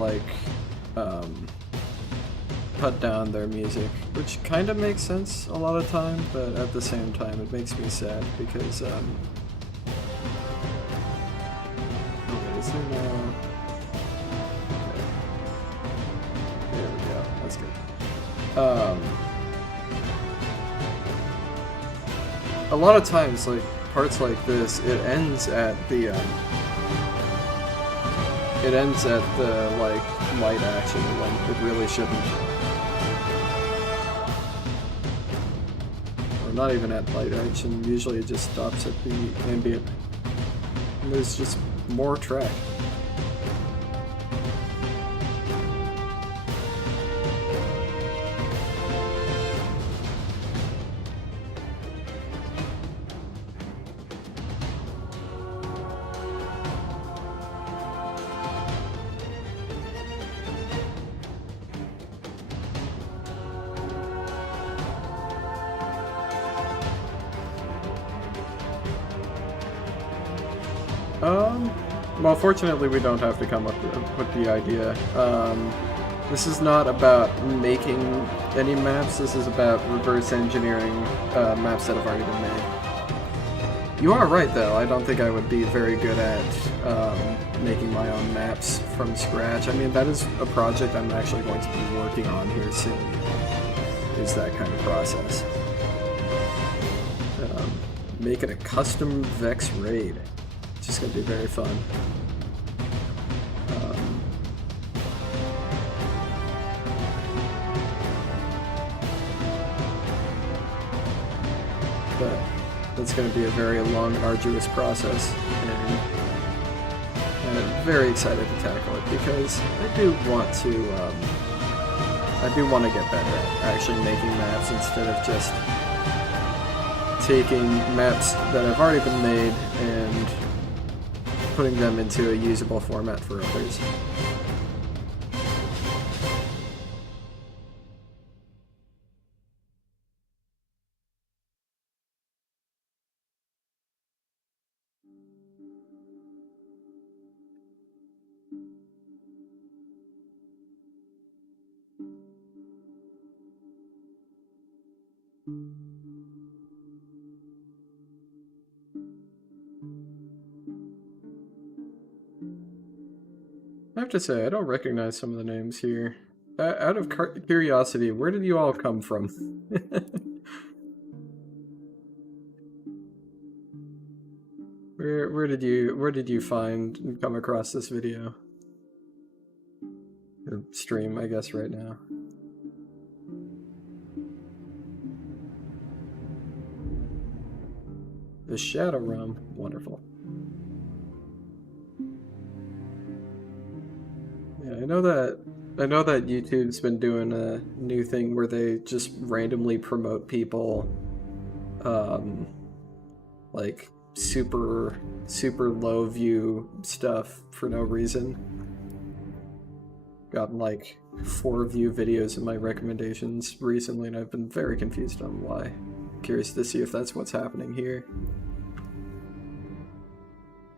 cut down their music, which kind of makes sense a lot of time, but at the same time it makes me sad because okay, is there no... Okay. There we go, that's good. A lot of times, like parts like this, it ends at the like light action when it really shouldn't. Or not even at light action, usually it just stops at the ambient. And there's just more track. Well, fortunately, we don't have to come up with the idea. This is not about making any maps, this is about reverse engineering maps that have already been made. You are right, though. I don't think I would be very good at making my own maps from scratch. I mean, that is a project I'm actually going to be working on here soon, is that kind of process. Making a custom Vex raid. It's just going to be very fun. But that's going to be a very long, arduous process, and I'm very excited to tackle it because I do want to get better at actually making maps instead of just taking maps that have already been made and putting them into a usable format for others. I have to say, I don't recognize some of the names here. Out of curiosity, where did you all come from? Where did you find and come across this video? Or stream, I guess, right now. The Shadow Realm, wonderful. Yeah, I know that YouTube's been doing a new thing where they just randomly promote people, like super low view stuff for no reason. Gotten like 4 view videos in my recommendations recently, and I've been very confused on why. Curious to see if that's what's happening here.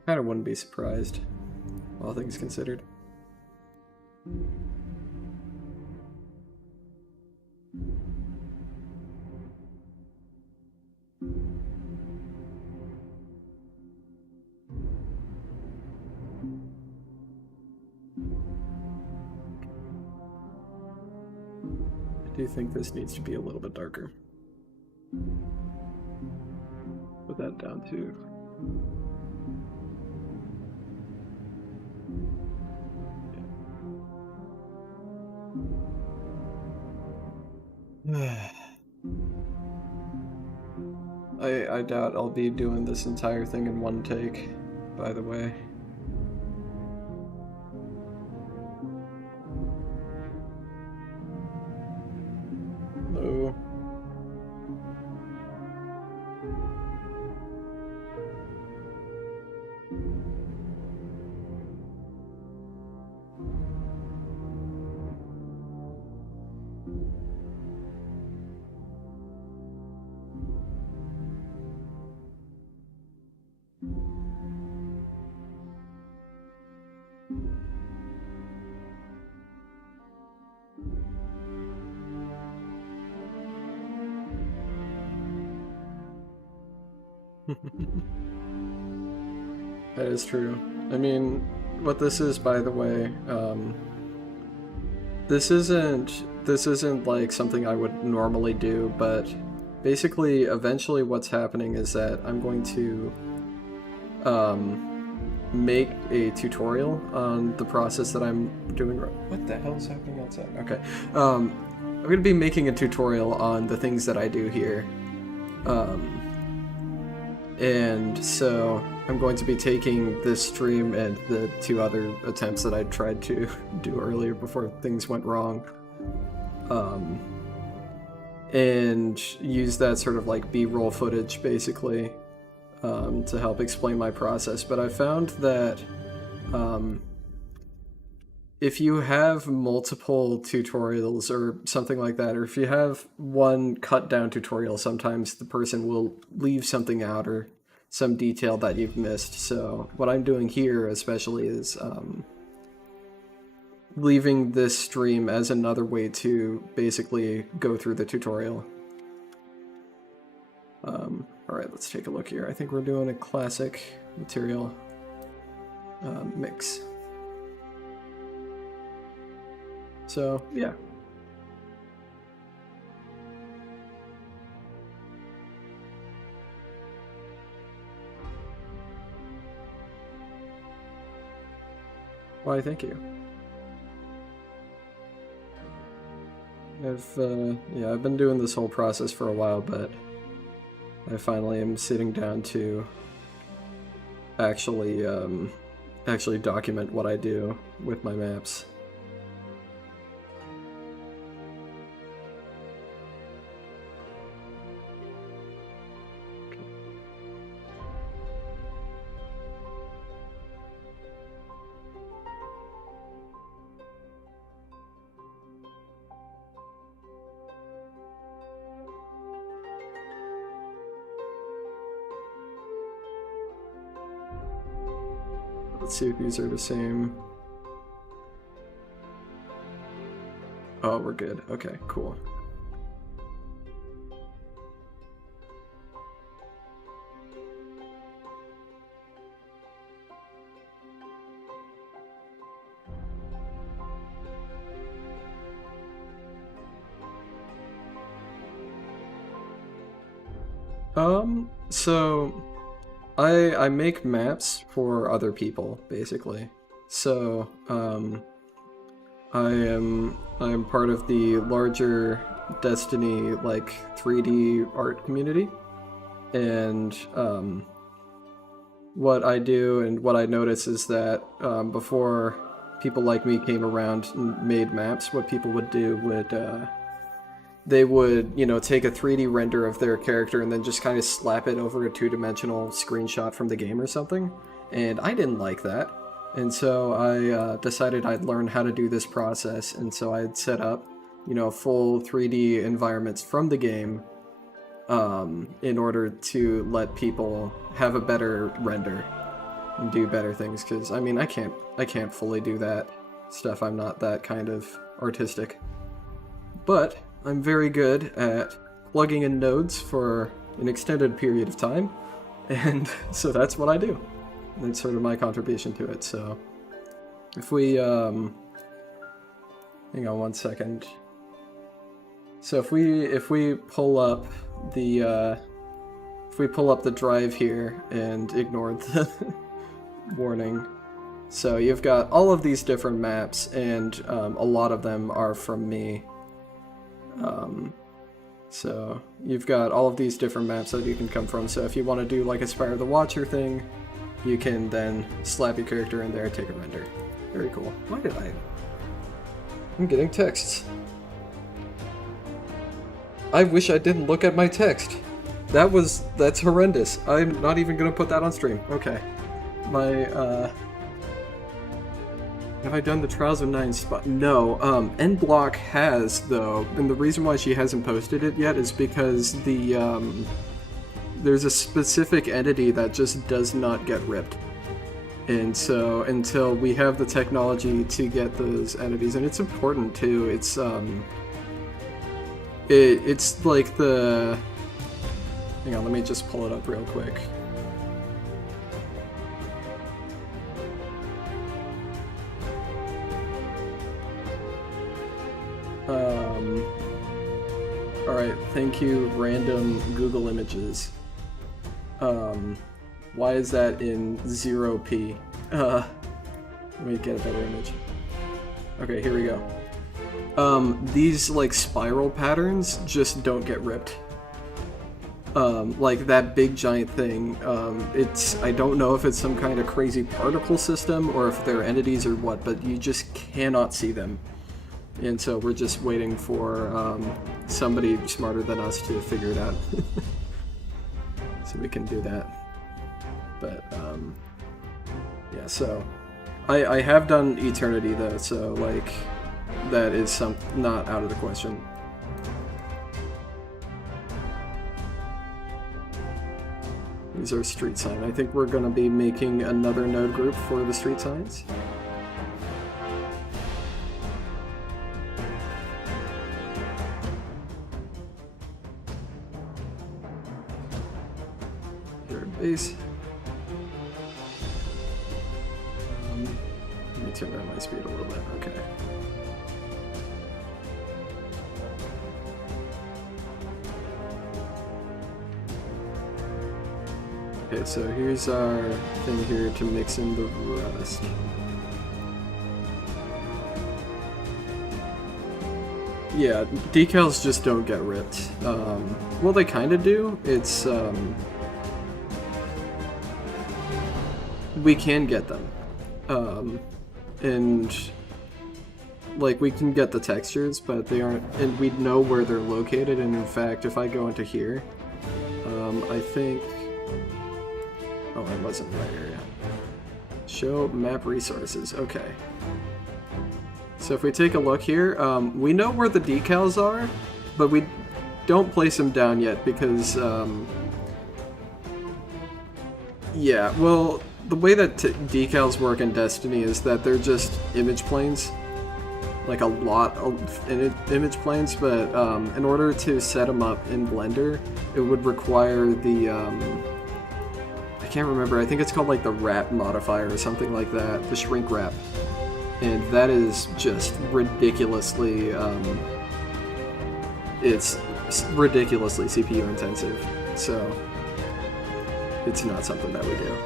Kinda wouldn't be surprised, all things considered. I do think this needs to be a little bit darker. Put that down too. I doubt I'll be doing this entire thing in one take, by the way. Hello. That is true. I mean, what this is, by the way, this isn't like something I would normally do, but basically, eventually what's happening is that I'm going to make a tutorial on the process that I'm doing. What the hell is happening outside? Okay. I'm going to be making a tutorial on the things that I do here. And so I'm going to be taking this stream and the 2 other attempts that I tried to do earlier before things went wrong, and use that sort of like B-roll footage basically to help explain my process. But I found that if you have multiple tutorials or something like that, or if you have one cut down tutorial, sometimes the person will leave something out or some detail that you've missed. So what I'm doing here especially is leaving this stream as another way to basically go through the tutorial. Alright, let's take a look here. I think we're doing a classic material mix. So, yeah. Why, thank you. I've been doing this whole process for a while, but I finally am sitting down to actually document what I do with my maps. Let's see if these are the same. Oh, we're good. Okay, cool. So I make maps for other people, basically. So, I'm part of the larger Destiny, like, 3D art community. And, what I do and what I notice is that, before people like me came around and made maps, what people would do would, they would, you know, take a 3D render of their character and then just kind of slap it over a 2-dimensional screenshot from the game or something. And I didn't like that. And so I decided I'd learn how to do this process. And so I'd set up, you know, full 3D environments from the game in order to let people have a better render and do better things. Because, I mean, I can't fully do that stuff. I'm not that kind of artistic. But I'm very good at plugging in nodes for an extended period of time, and so that's what I do. That's sort of my contribution to it. So if we hang on one second. So if we pull up the drive here and ignore the warning. So you've got all of these different maps, and a lot of them are from me. So you've got all of these different maps that you can come from. So if you want to do like a Spire the Watcher thing, you can then slap your character in there, take a render. Very cool. Why did I'm getting texts. I wish I didn't look at my text. That's horrendous. I'm not even gonna put that on stream. Okay. Have I done the Trials of Nine spot? No. Nblock has, though, and the reason why she hasn't posted it yet is because there's a specific entity that just does not get ripped. And so, until we have the technology to get those entities, and it's important too, it's like the... Hang on, let me just pull it up real quick. Alright, thank you, random Google Images. Why is that in 0p? Let me get a better image. Okay, here we go. These, like, spiral patterns just don't get ripped. Like that big giant thing, I don't know if it's some kind of crazy particle system or if they're entities or what, but you just cannot see them. And so we're just waiting for somebody smarter than us to figure it out. So we can do that. But, yeah, so I have done Eternity though, so like that is not out of the question. These are street sign. I think we're going to be making another node group for the street signs. Here at base. Let me turn down my speed a little bit. Okay. Okay, so here's our thing here to mix in the rust. Yeah, decals just don't get ripped. Well, they kind of do. It's, we can get them. And, like, we can get the textures, but they aren't, and we know where they're located, and in fact, if I go into here, I think... Oh, I wasn't in the right area. Show map resources. Okay. So if we take a look here, we know where the decals are, but we don't place them down yet because, yeah, well, the way that decals work in Destiny is that they're just image planes. Like a lot of image planes, but in order to set them up in Blender, it would require the, I can't remember, I think it's called like the wrap modifier or something like that, the shrink wrap. And that is just ridiculously, it's ridiculously CPU intensive, so it's not something that we do.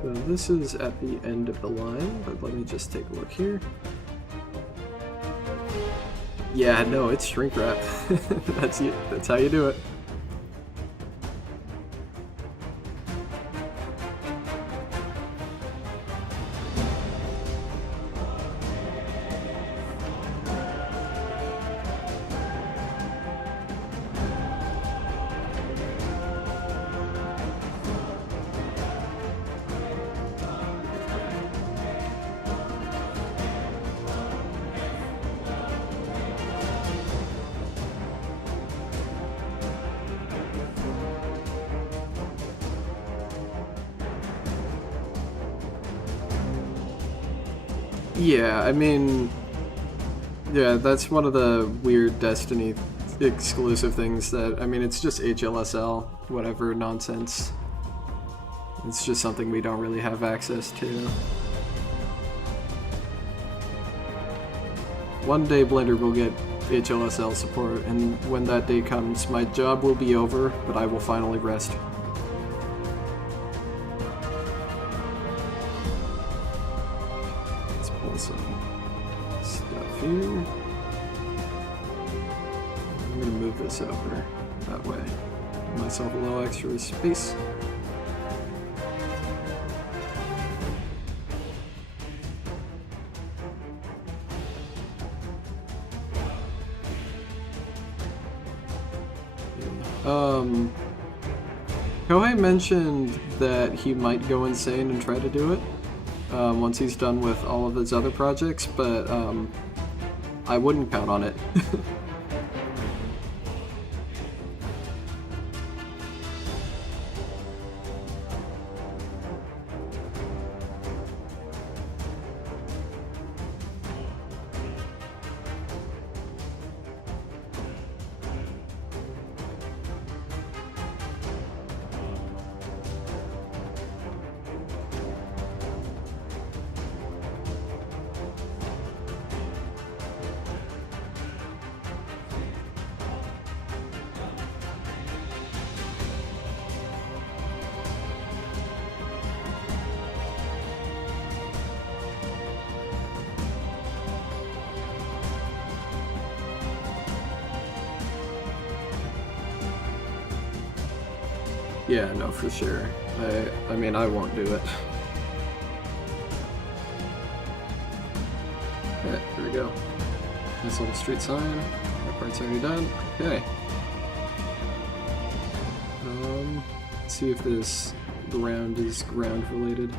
So this is at the end of the line, but let me just take a look here. Yeah, no, it's shrink wrap. That's how you do it. Yeah, I mean, yeah, that's one of the weird Destiny exclusive things that, I mean, it's just HLSL, whatever nonsense. It's just something we don't really have access to. One day Blender will get HLSL support, and when that day comes, my job will be over, but I will finally rest. Some stuff here. I'm gonna move this over that way. Give myself a little extra space. Kohei mentioned that he might go insane and try to do it. Once he's done with all of his other projects, but I wouldn't count on it. Yeah, no, for sure. I mean, I won't do it. Yeah, here we go. Nice little street sign. That part's already done. Okay. Let's see if this ground is ground related.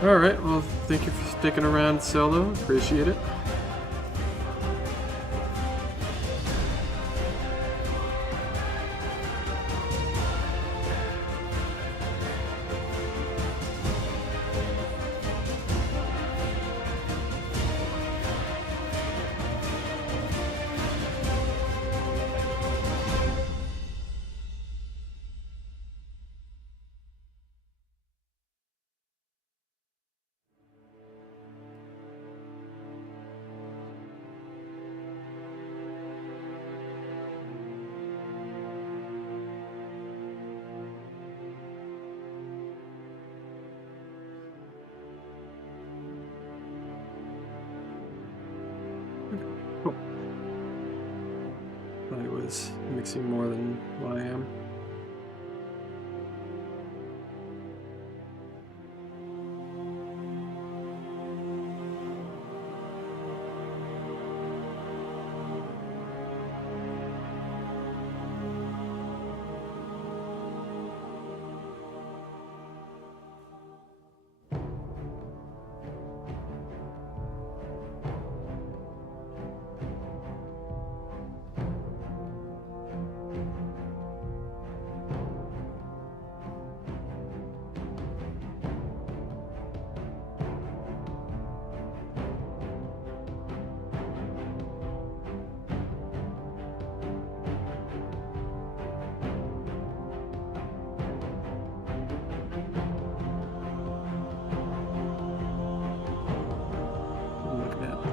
Alright, well, thank you for sticking around solo. Appreciate it. Cool. I was mixing more than what I am.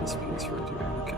This piece right here, okay.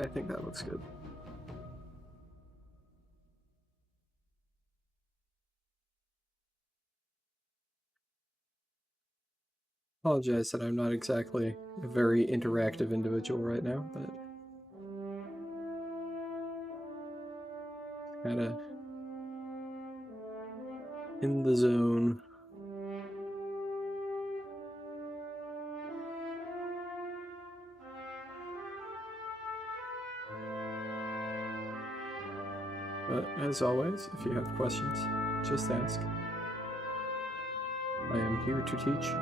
I think that looks good. Apologize that I'm not exactly a very interactive individual right now, but kinda in the zone. But as always, if you have questions, just ask. I am here to teach.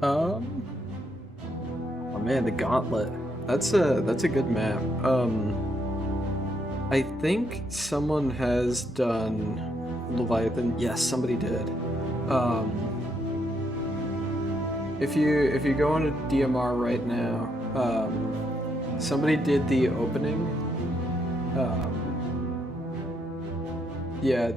Oh man, the Gauntlet. That's a good map. I think someone has done Leviathan. Yes, somebody did. If you go on a DMR right now, somebody did the opening. Yeah,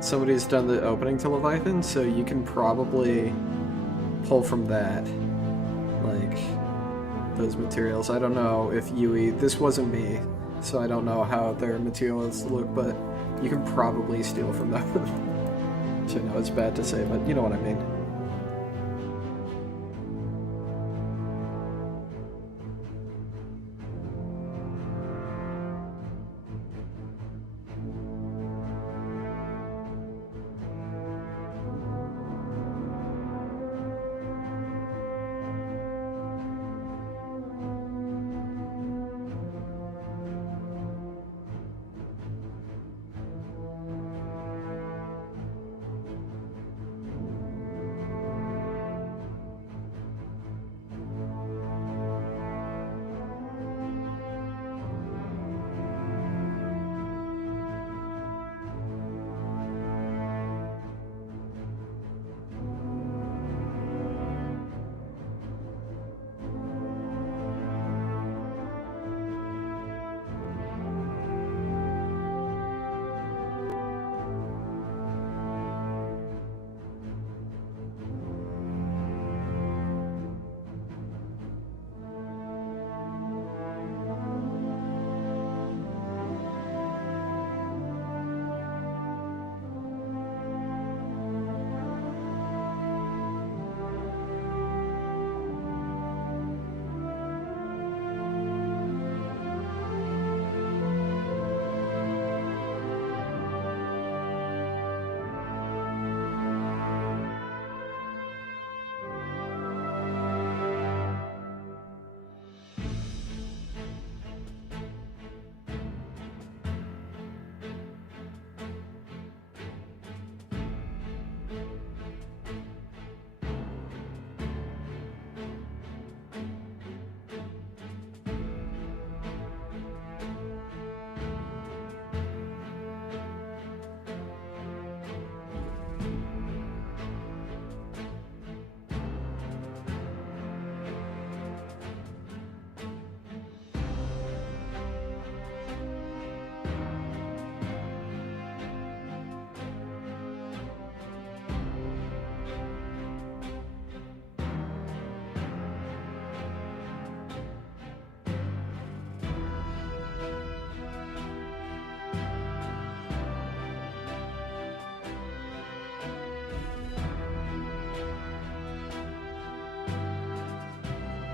somebody's done the opening to Leviathan, so you can probably pull from that, like, those materials. I don't know if Yui, this wasn't me, so I don't know how their materials look, but you can probably steal from them. Which I know it's bad to say, but you know what I mean.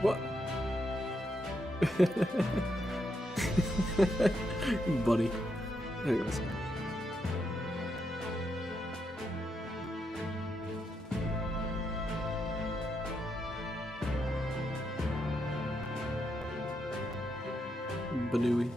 What? Buddy. Anyways. Rapa Nui.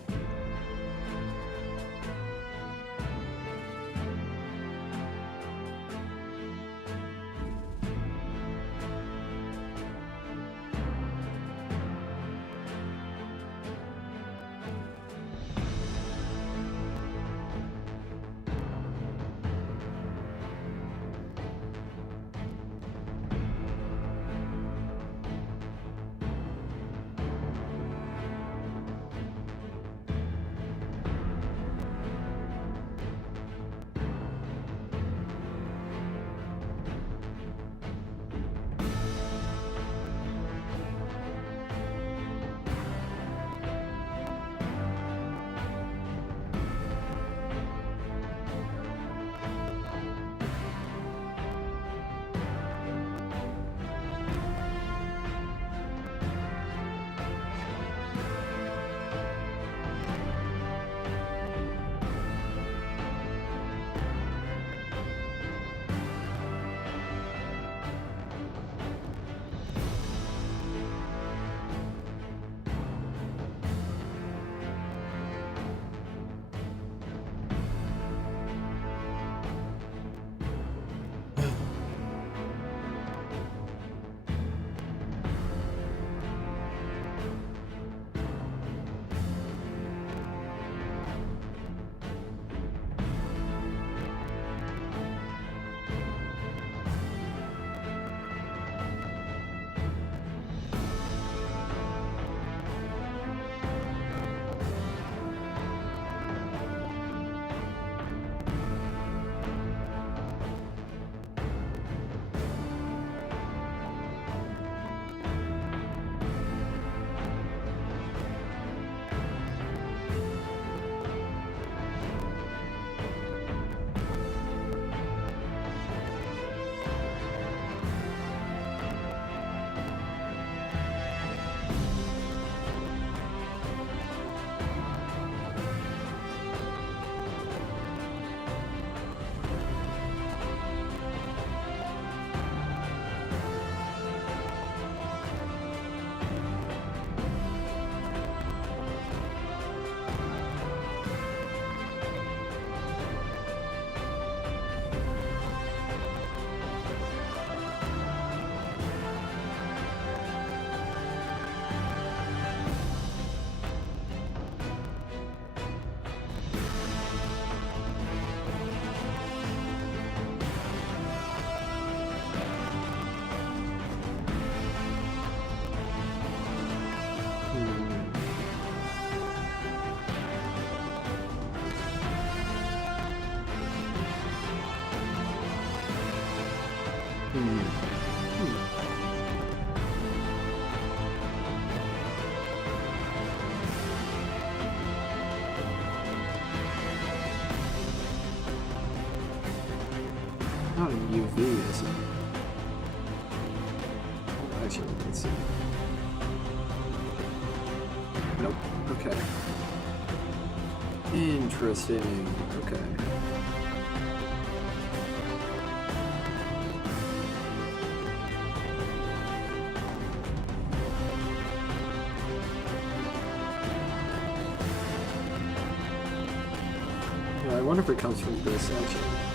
Not a UV, is it? Oh, actually, let's see. Nope. Okay. Interesting. Okay. Yeah, I wonder if it comes from this actually.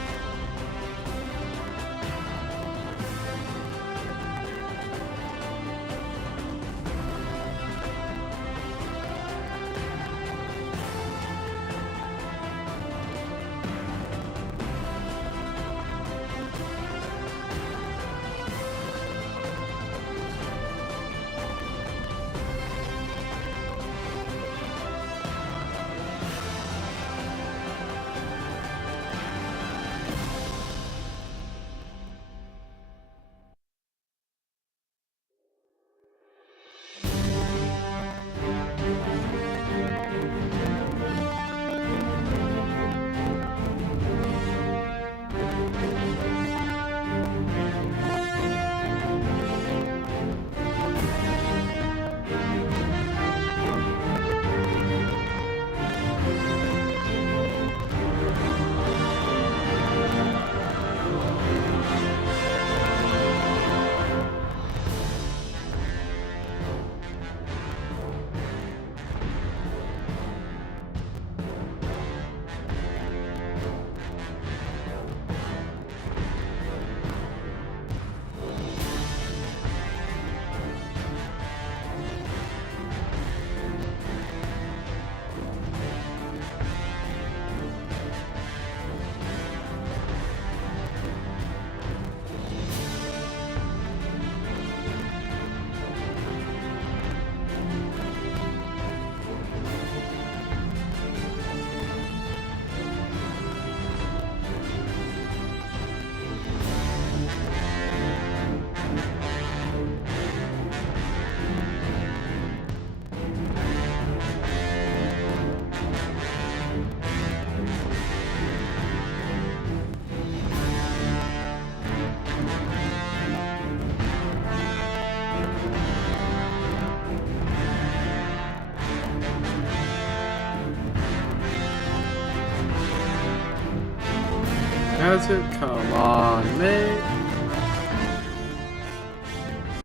has it? Come on, mate.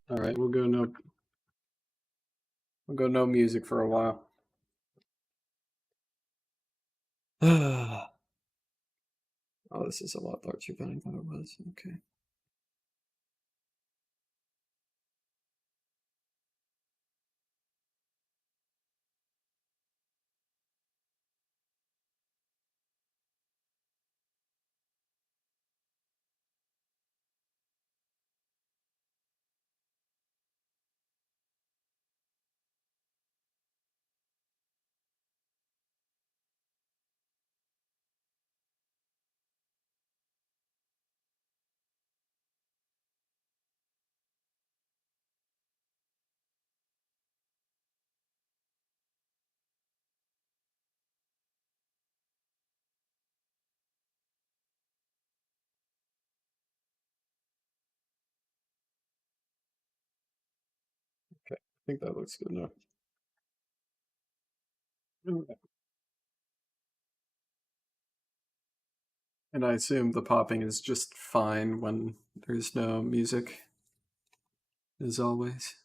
Alright, we'll go no music for a while. Oh, this is a lot larger than I thought it was. Okay. Okay, I think that looks good enough. Okay. And I assume the popping is just fine when there's no music, as always.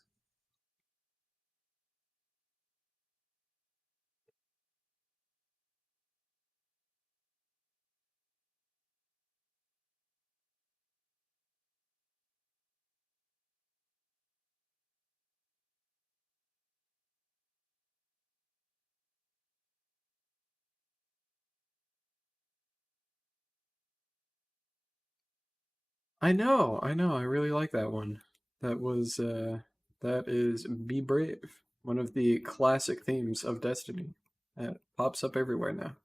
I know, I really like that one. That is Be Brave, one of the classic themes of Destiny. That pops up everywhere now.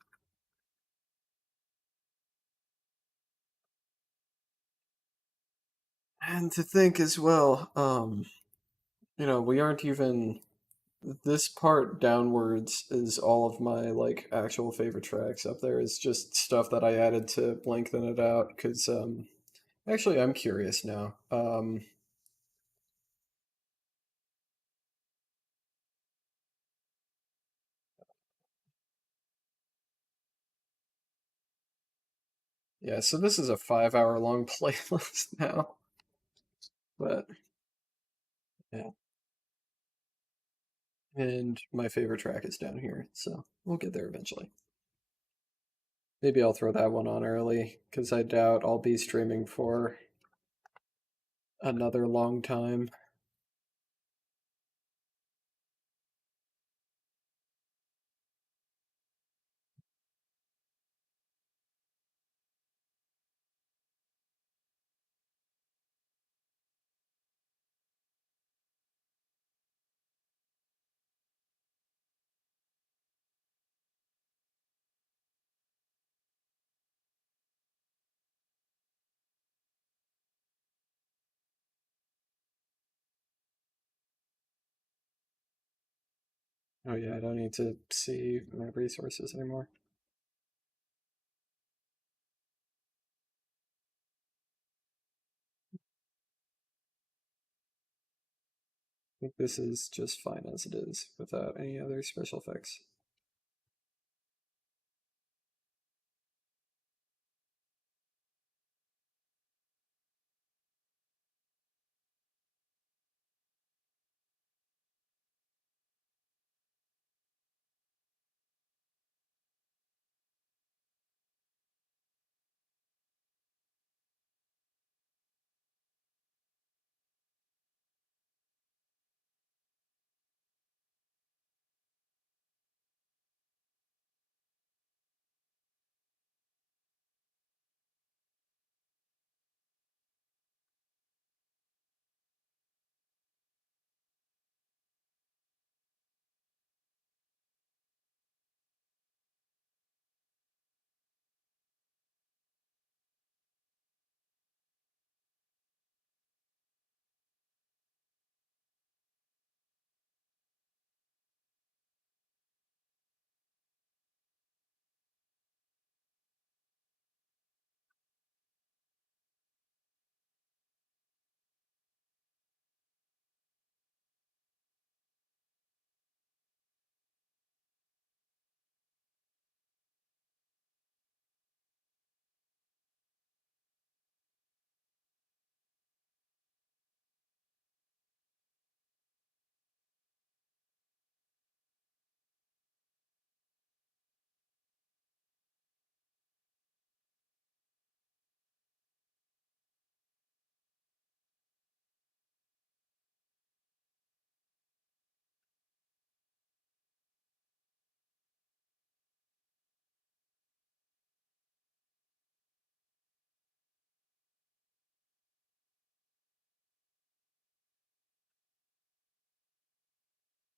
And to think as well, we aren't even this part downwards is all of my like actual favorite tracks. Up there is just stuff that I added to lengthen it out because actually I'm curious now. Yeah, so this is a 5 hour long playlist now, but yeah, and my favorite track is down here, so we'll get there eventually. Maybe I'll throw that one on early because I doubt I'll be streaming for another long time. Oh yeah, I don't need to see my resources anymore. I think this is just fine as it is without any other special effects.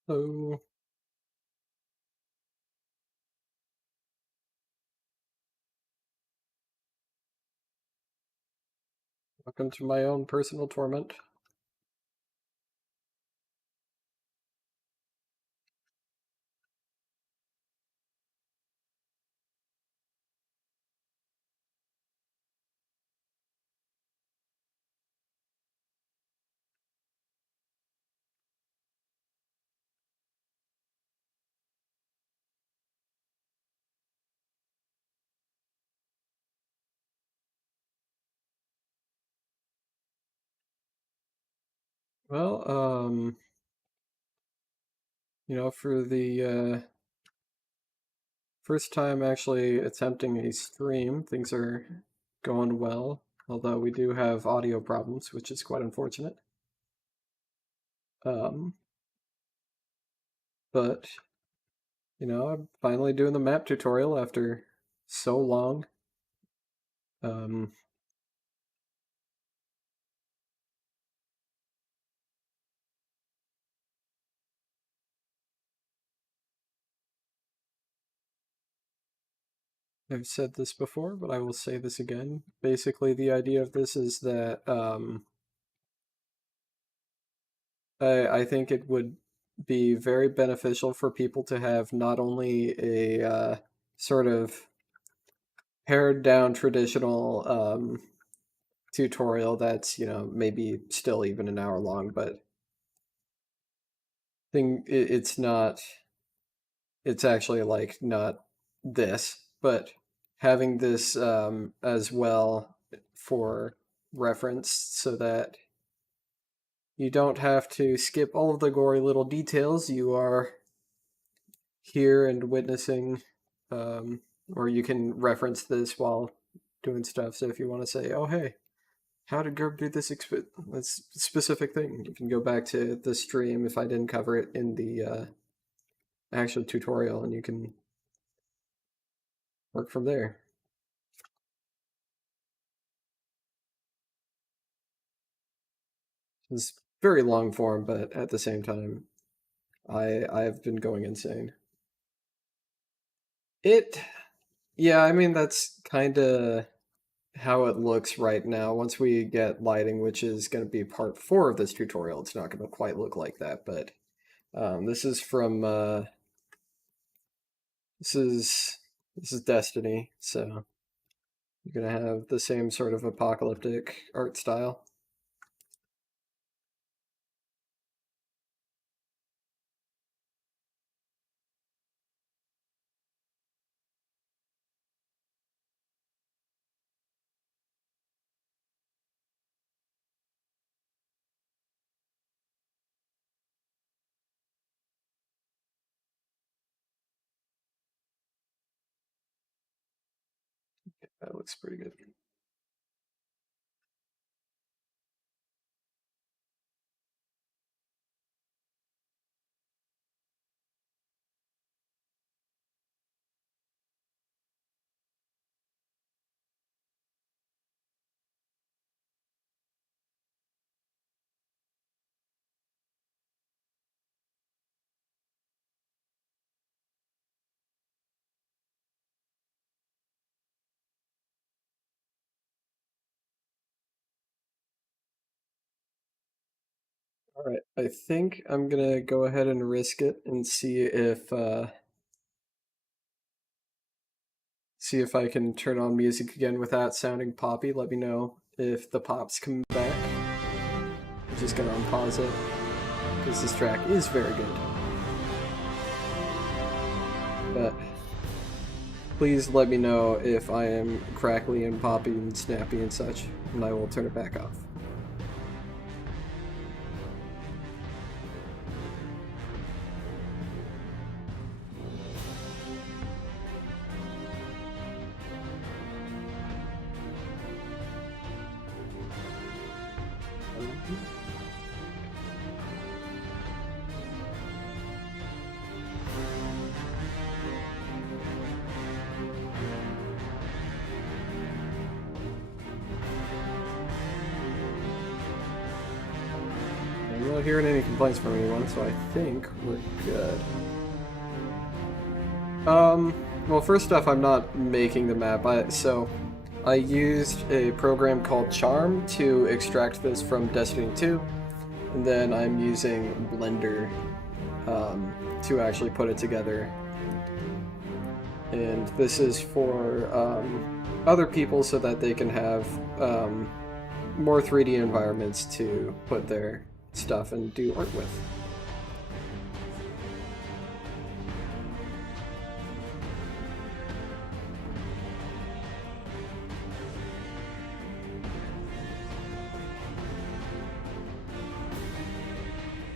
Hello. Welcome to my own personal torment. Well, for the first time actually attempting a stream, things are going well, although we do have audio problems, which is quite unfortunate. But, I'm finally doing the map tutorial after so long. I've said this before, but I will say this again. Basically, the idea of this is that I think it would be very beneficial for people to have not only a sort of pared down traditional tutorial that's maybe still even an hour long, but it's actually like not this, but having this as well for reference so that you don't have to skip all of the gory little details. You are here and witnessing, or you can reference this while doing stuff. So if you want to say, oh, hey, how did Gerb do this specific thing? You can go back to the stream if I didn't cover it in the actual tutorial, and you can work from there. It's very long form, but at the same time, I've been going insane. Yeah, I mean, that's kind of how it looks right now. Once we get lighting, which is going to be part 4 of this tutorial, it's not going to quite look like that, but this is from this is Destiny, so you're going to have the same sort of apocalyptic art style. That looks pretty good. All right, I think I'm gonna go ahead and risk it and see if I can turn on music again without sounding poppy. Let me know if the pops come back. I'm just gonna unpause it because this track is very good. But please let me know if I am crackly and poppy and snappy and such, and I will turn it back off. Not hearing any complaints from anyone, so I think we're good. Well, first off, I'm not making the map, so I used a program called Charm to extract this from Destiny 2, and then I'm using Blender to actually put it together. And this is for other people so that they can have more 3D environments to put their stuff and do art with.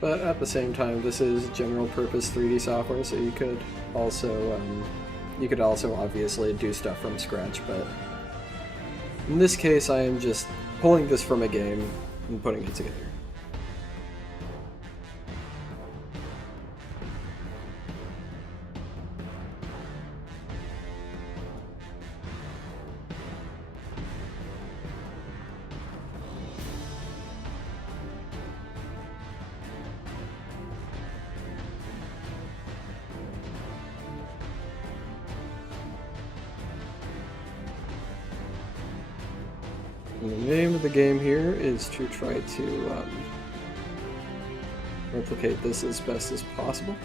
But at the same time, this is general purpose 3D software, so you could also obviously do stuff from scratch, but in this case I am just pulling this from a game and putting it together. And the name of the game here is to try to replicate this as best as possible.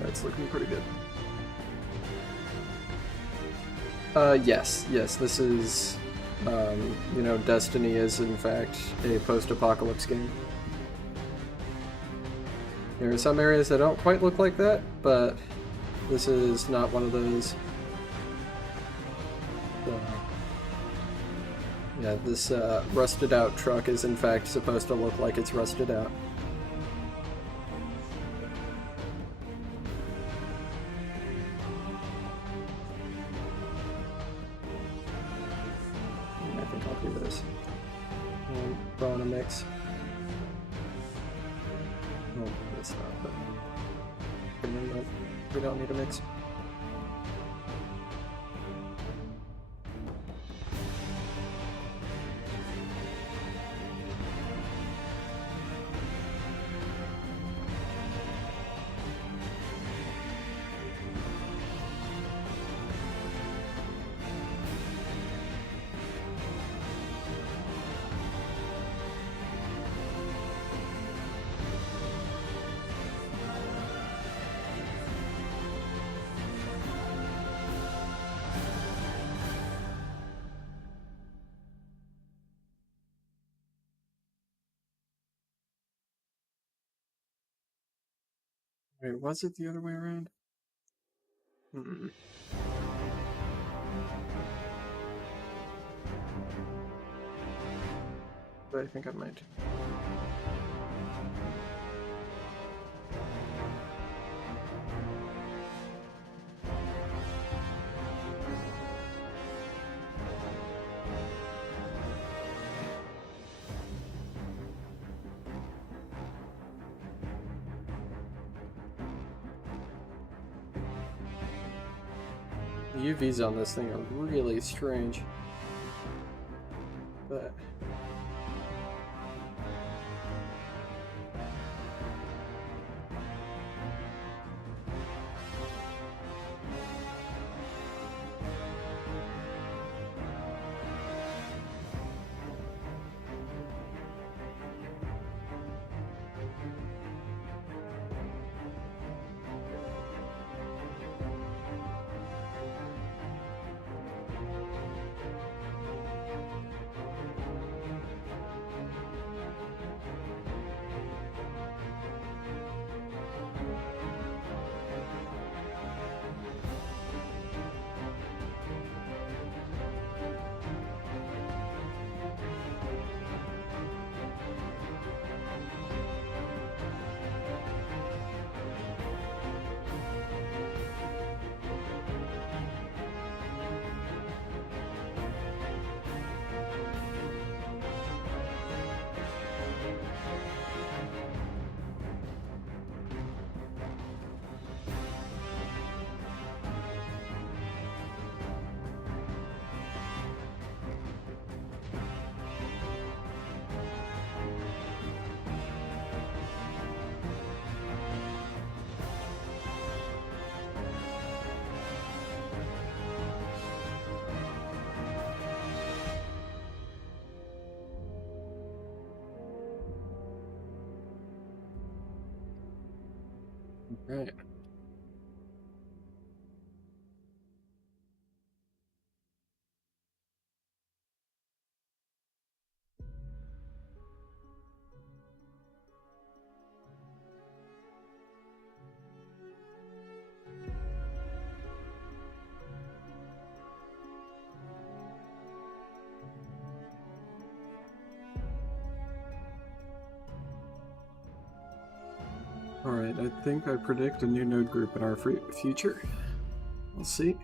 That's looking pretty good. Yes, this is, you know, Destiny is in fact a post-apocalypse game. There are some areas that don't quite look like that, but this is not one of those. Yeah, this rusted out truck is in fact supposed to look like it's rusted out. Throw in a mix. No, that's not, but we don't need a mix. Wait, was it the other way around? But I think I might. The UVs on this thing are really strange. But Right. Alright, I think I predict a new node group in our future. We'll see.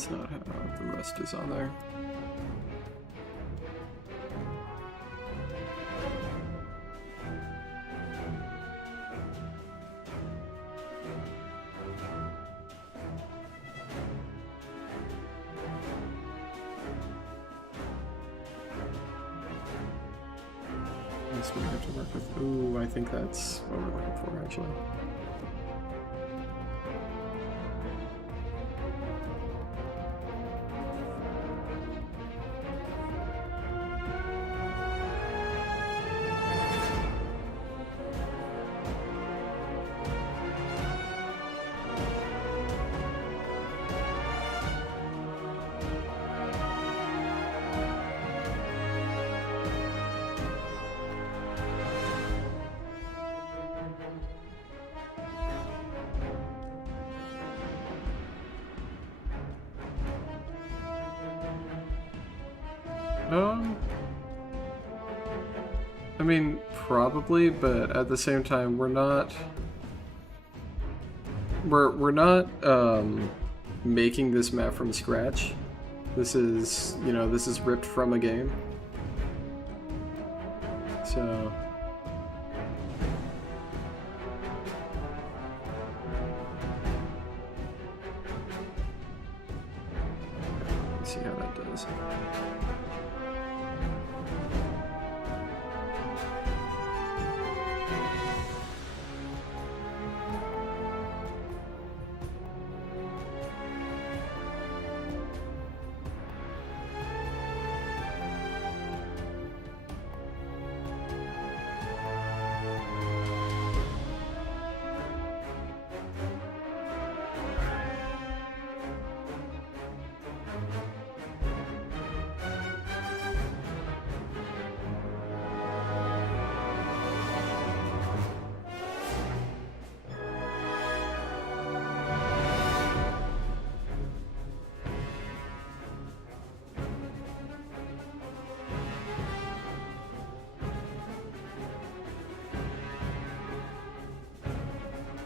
That's not how the rest is on there. That's what we have to work with. Ooh, I think that's what we're looking for, actually. I mean, probably, but at the same time, we're not making this map from scratch. This is, you know, this is ripped from a game. So let's see how that does.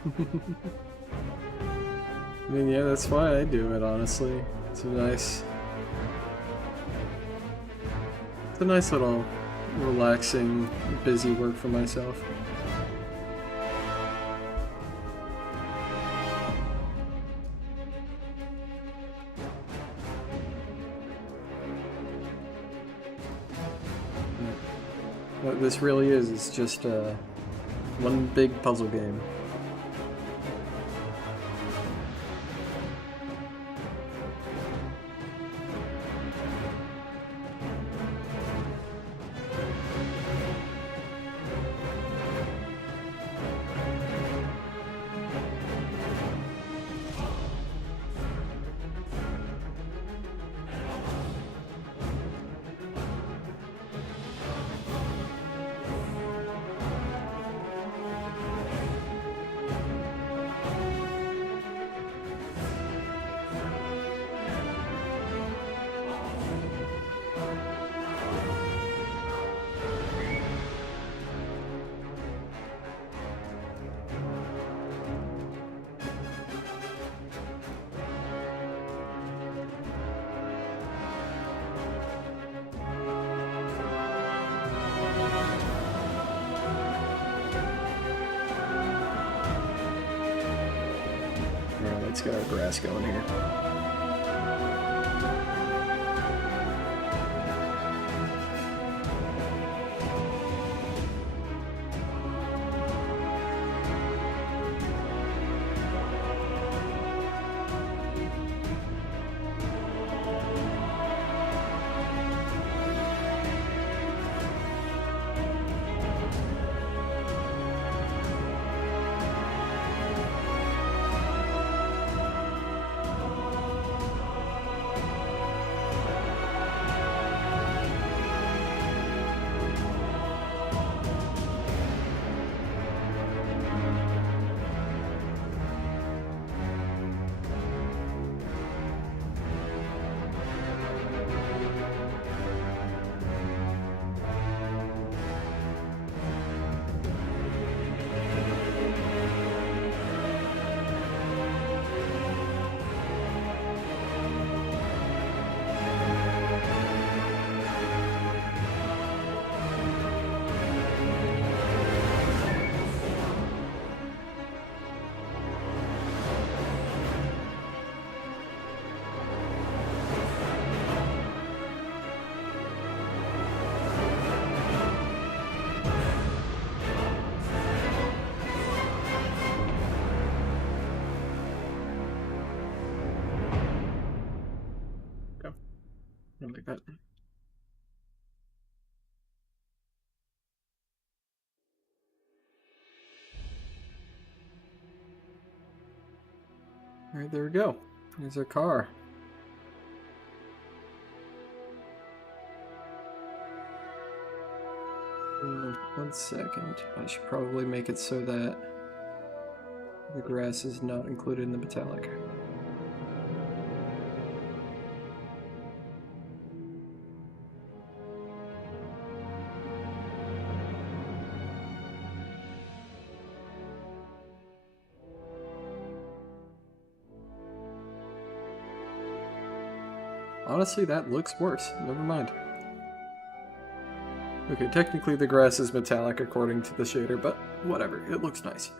I mean, yeah, that's why I do it, honestly. It's a nice little relaxing, busy work for myself. What this really is just one big puzzle game. Let's get our grass going here. Like that. Alright, there we go. There's our car. One second. I should probably make it so that the grass is not included in the metallic. Honestly, that looks worse. Never mind. Okay, technically the grass is metallic according to the shader, but whatever. It looks nice.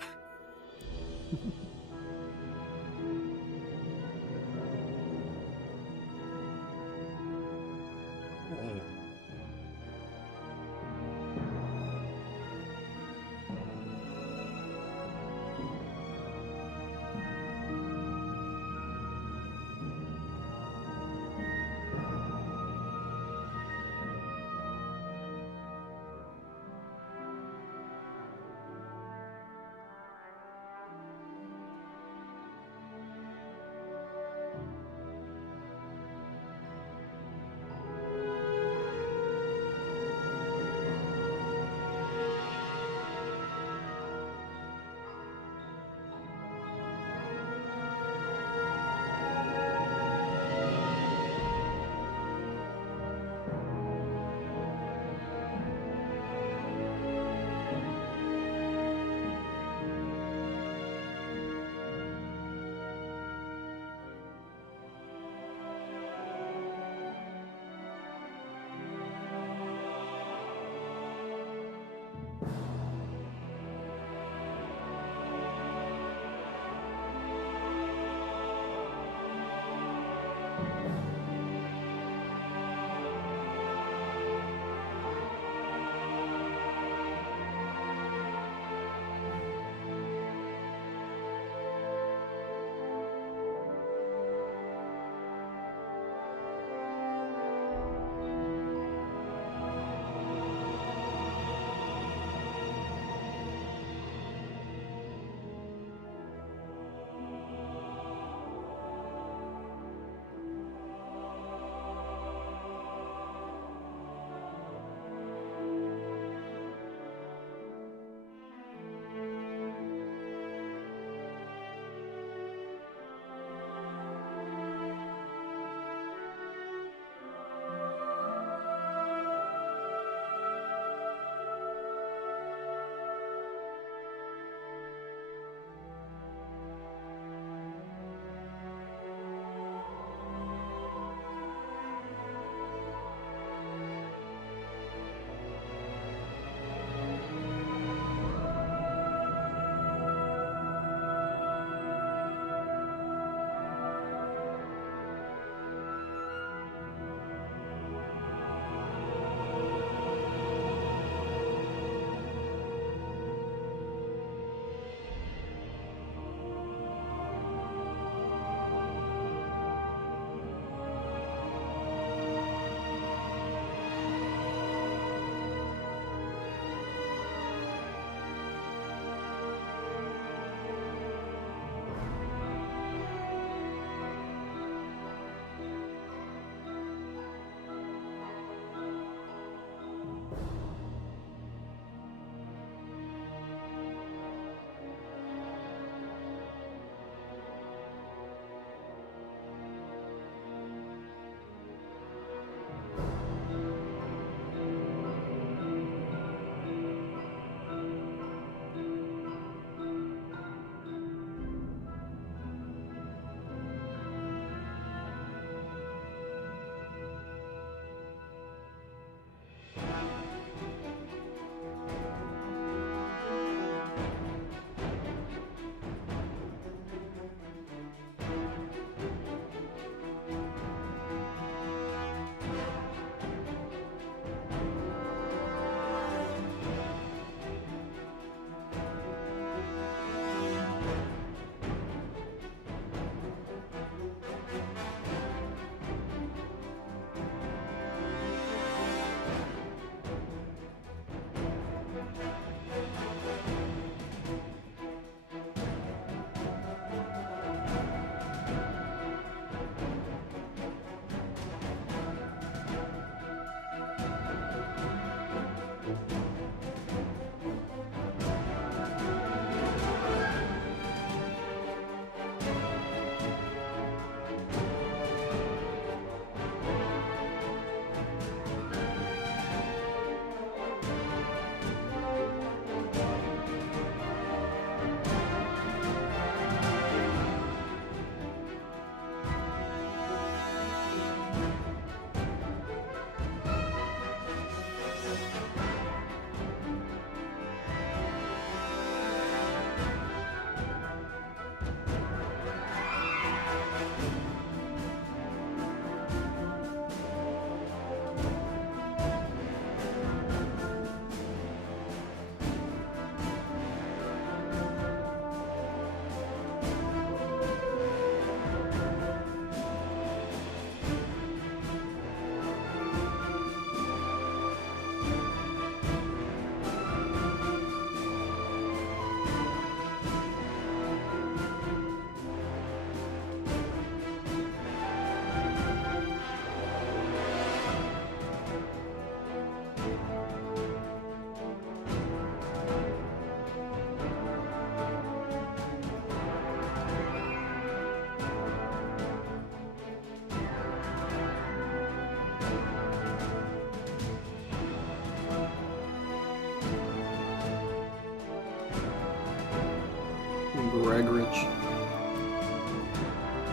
Gregridge.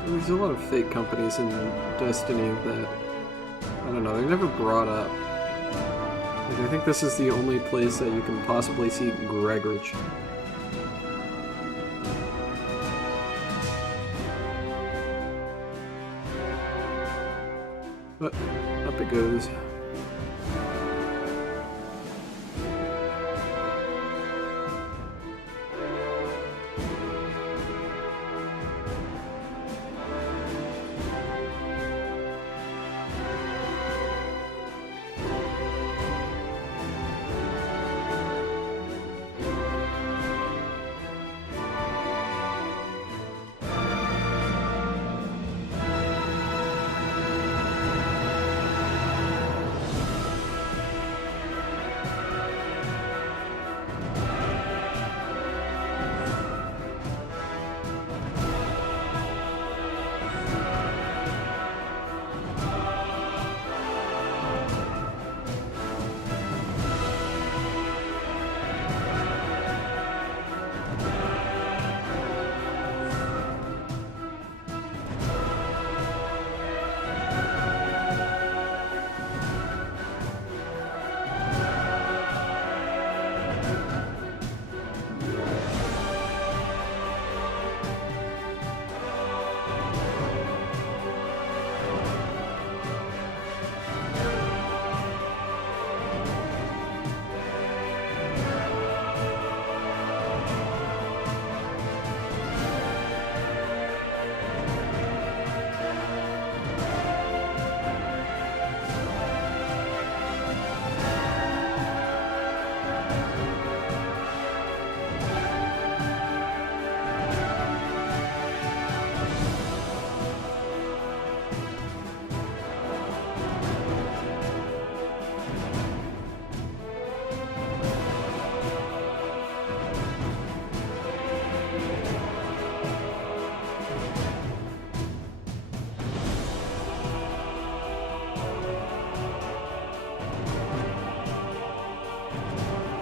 There's a lot of fake companies in Destiny that, I don't know, they're never brought up. Like, I think this is the only place that you can possibly see Gregridge. But up it goes.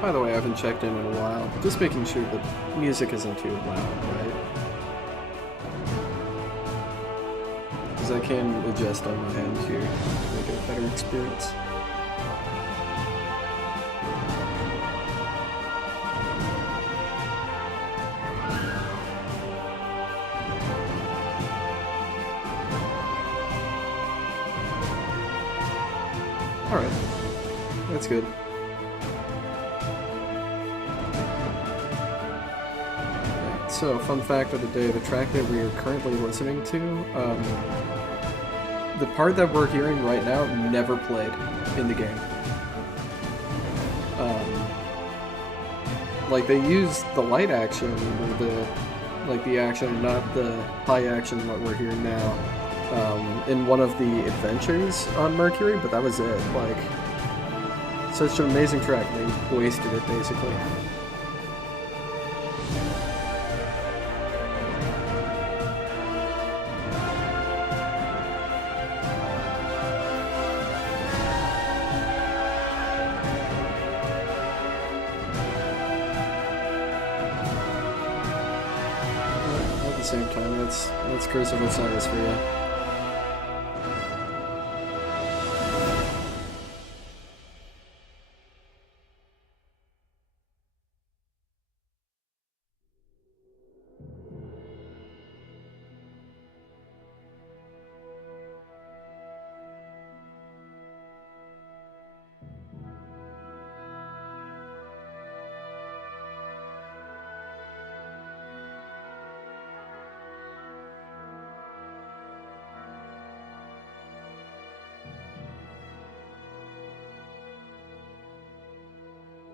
By the way, I haven't checked in a while. Just making sure the music isn't too loud, right? Because I can adjust on my end here to make it a better experience. Alright, that's good. So, fun fact of the day, the track that we are currently listening to, the part that we're hearing right now never played in the game. Like, they use the light action, or the action, not the high action what we're hearing now, in one of the adventures on Mercury, but that was it. Like, such an amazing track, they wasted it, basically. Same time, that's Curse of Osiris for you.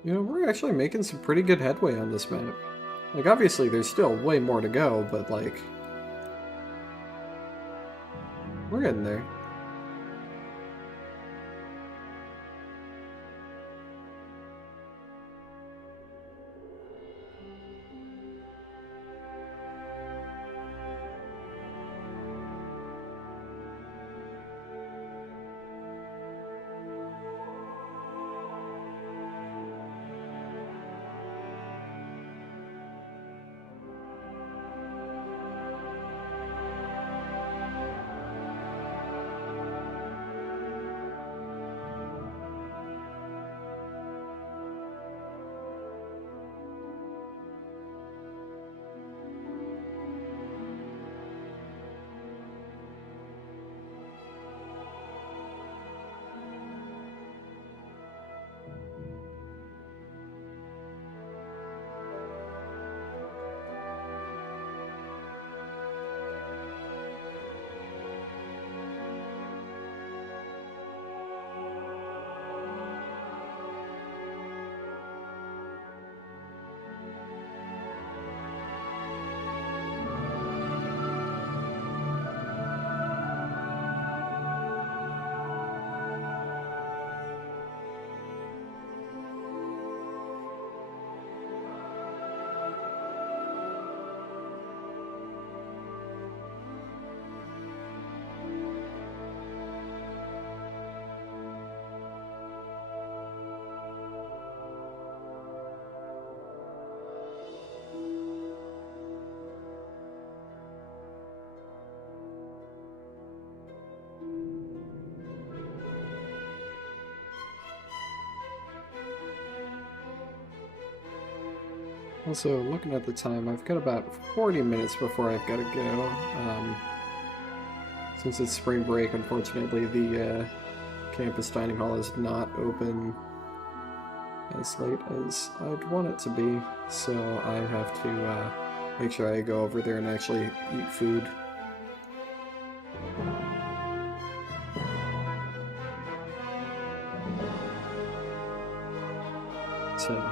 You know, we're actually making some pretty good headway on this map. Like, obviously, there's still way more to go, but, like, we're getting there. Also, looking at the time, I've got about 40 minutes before I've got to go. Since it's spring break, unfortunately, the campus dining hall is not open as late as I'd want it to be, so I have to make sure I go over there and actually eat food. So,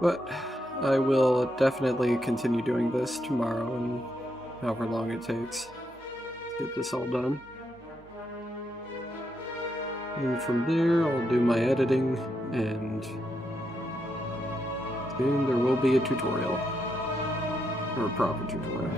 but I will definitely continue doing this tomorrow and however long it takes to get this all done. And from there, I'll do my editing, and soon there will be a tutorial, or a proper tutorial.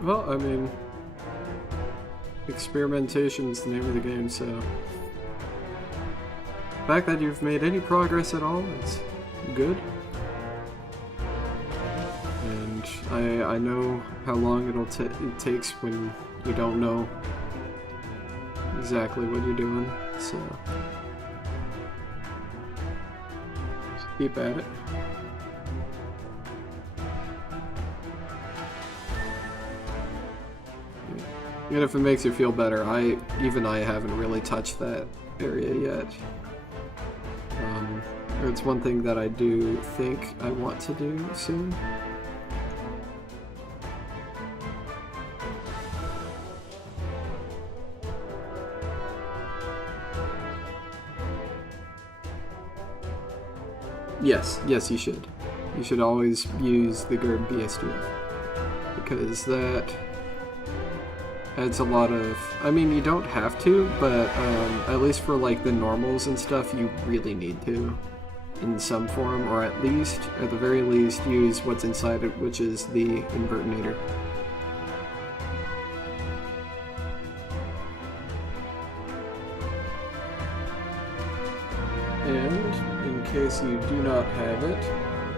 Well, I mean, experimentation's the name of the game, so the fact that you've made any progress at all is good. And I know how long it takes when you don't know exactly what you're doing, so just keep at it. Even if it makes you feel better, even I haven't really touched that area yet. It's one thing that I do think I want to do soon. Yes, you should. You should always use the GURB BSDF, because that adds a lot of... I mean, you don't have to, but at least for like the normals and stuff, you really need to in some form, or at the very least, use what's inside it, which is the invertinator. And in case you do not have it,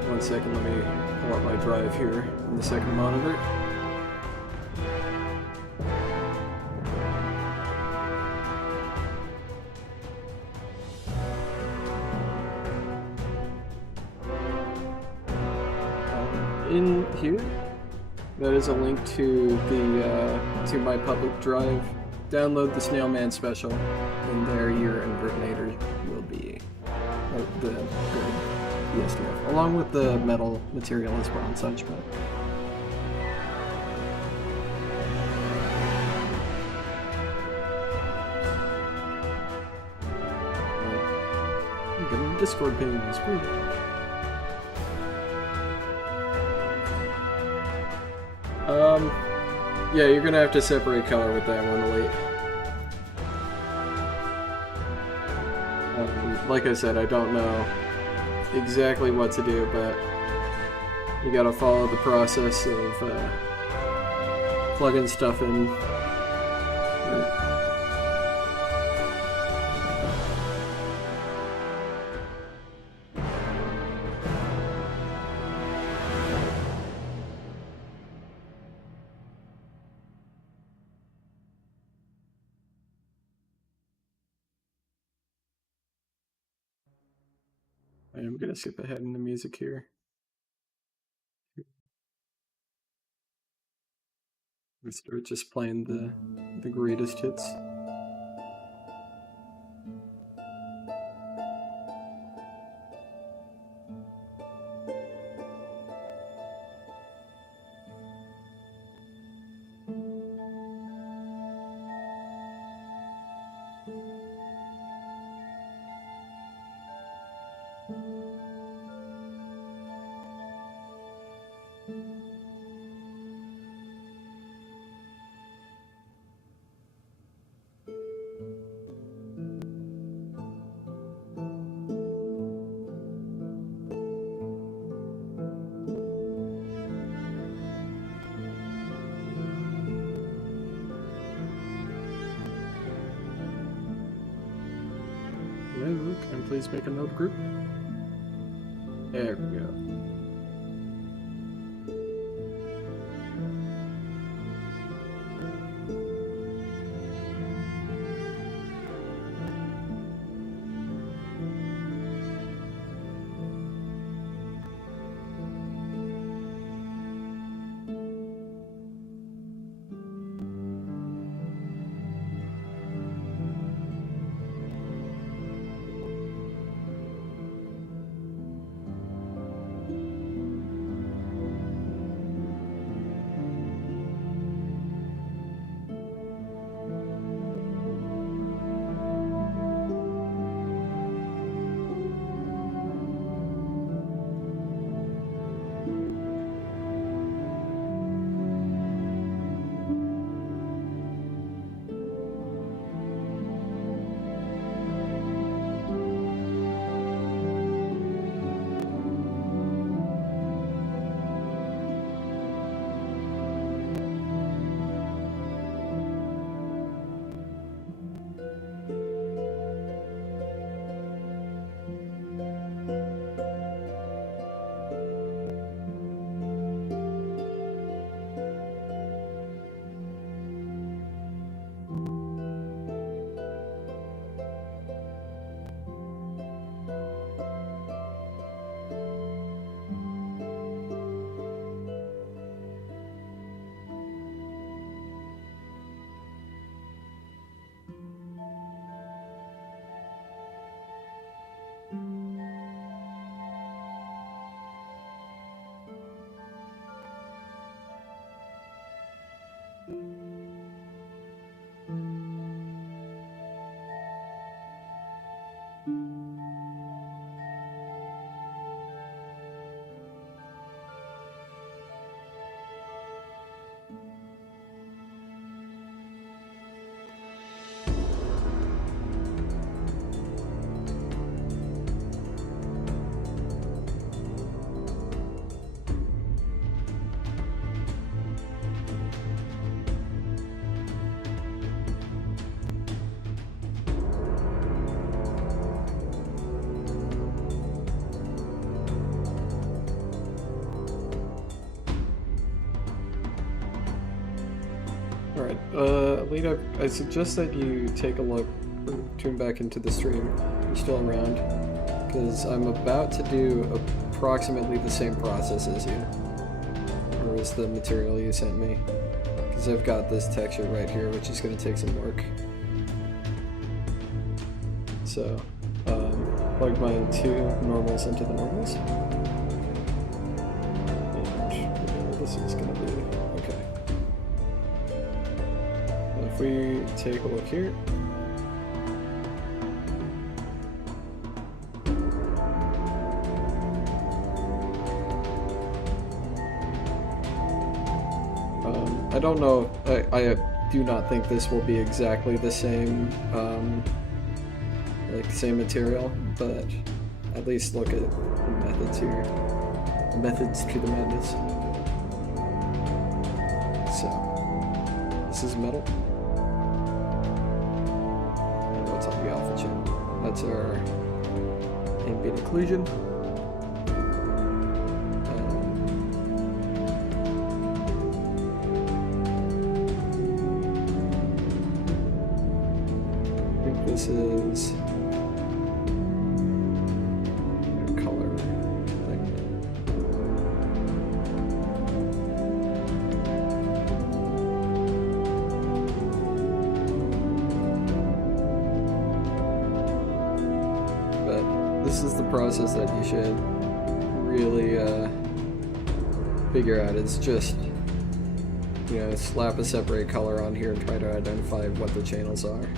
one second, let me pull up my drive here in the second monitor. In here, that is a link to to my public drive. Download the Snailman special, and there your invertinator will be the good BSDF, along with the metal material as well and such. But I'm getting Discord pings. Yeah, you're gonna have to separate color with that one, Elite. Like I said, I don't know exactly what to do, but you gotta follow the process of plugging stuff in. I am gonna skip ahead in the music here. We start just playing the greatest hits. can I please make a node group? There we go. Alita, I suggest that you take a look, or tune back into the stream if you're still around, because I'm about to do approximately the same process as you, or as the material you sent me, because I've got this texture right here, which is going to take some work. So, plug my two normals into the normals, and this is going to be okay. If we take a look here, I don't know, I do not think this will be exactly the same, like same material, but at least look at the methods here. The methods to the madness. So, this is metal. What's on the alpha chip? That's our ambient occlusion. I think this is a color thing. This is the process that you should really figure out. It's just, you know, slap a separate color on here and try to identify what the channels are.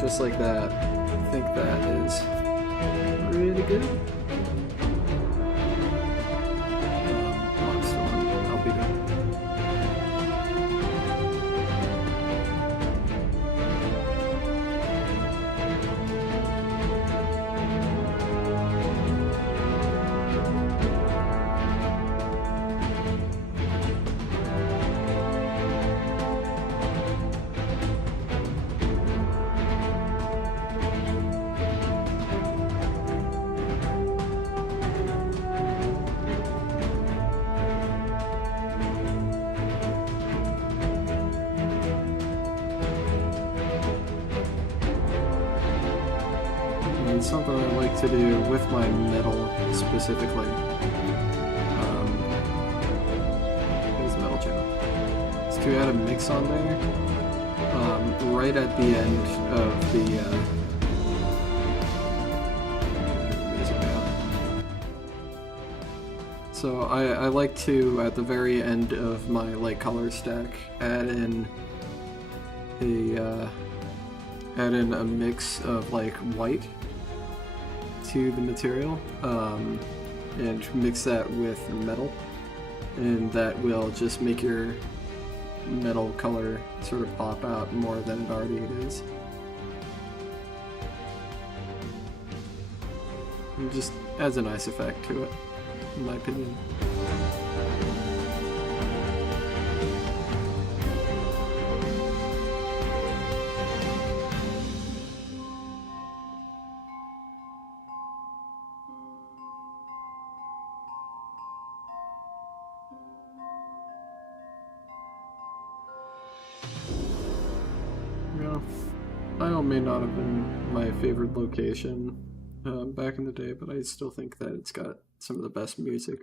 just like that. I think that is pretty good. Monster, I'll be done. And something I like to do with my metal specifically. Here's the metal channel. Is to add a mix on there right at the end of the music now. So I like to, at the very end of my like color stack, add in a mix of like white to the material, and mix that with metal, and that will just make your metal color sort of pop out more than it already is. It just adds a nice effect to it, in my opinion. Yeah, Isle may not have been my favorite location back in the day, but I still think that it's got some of the best music.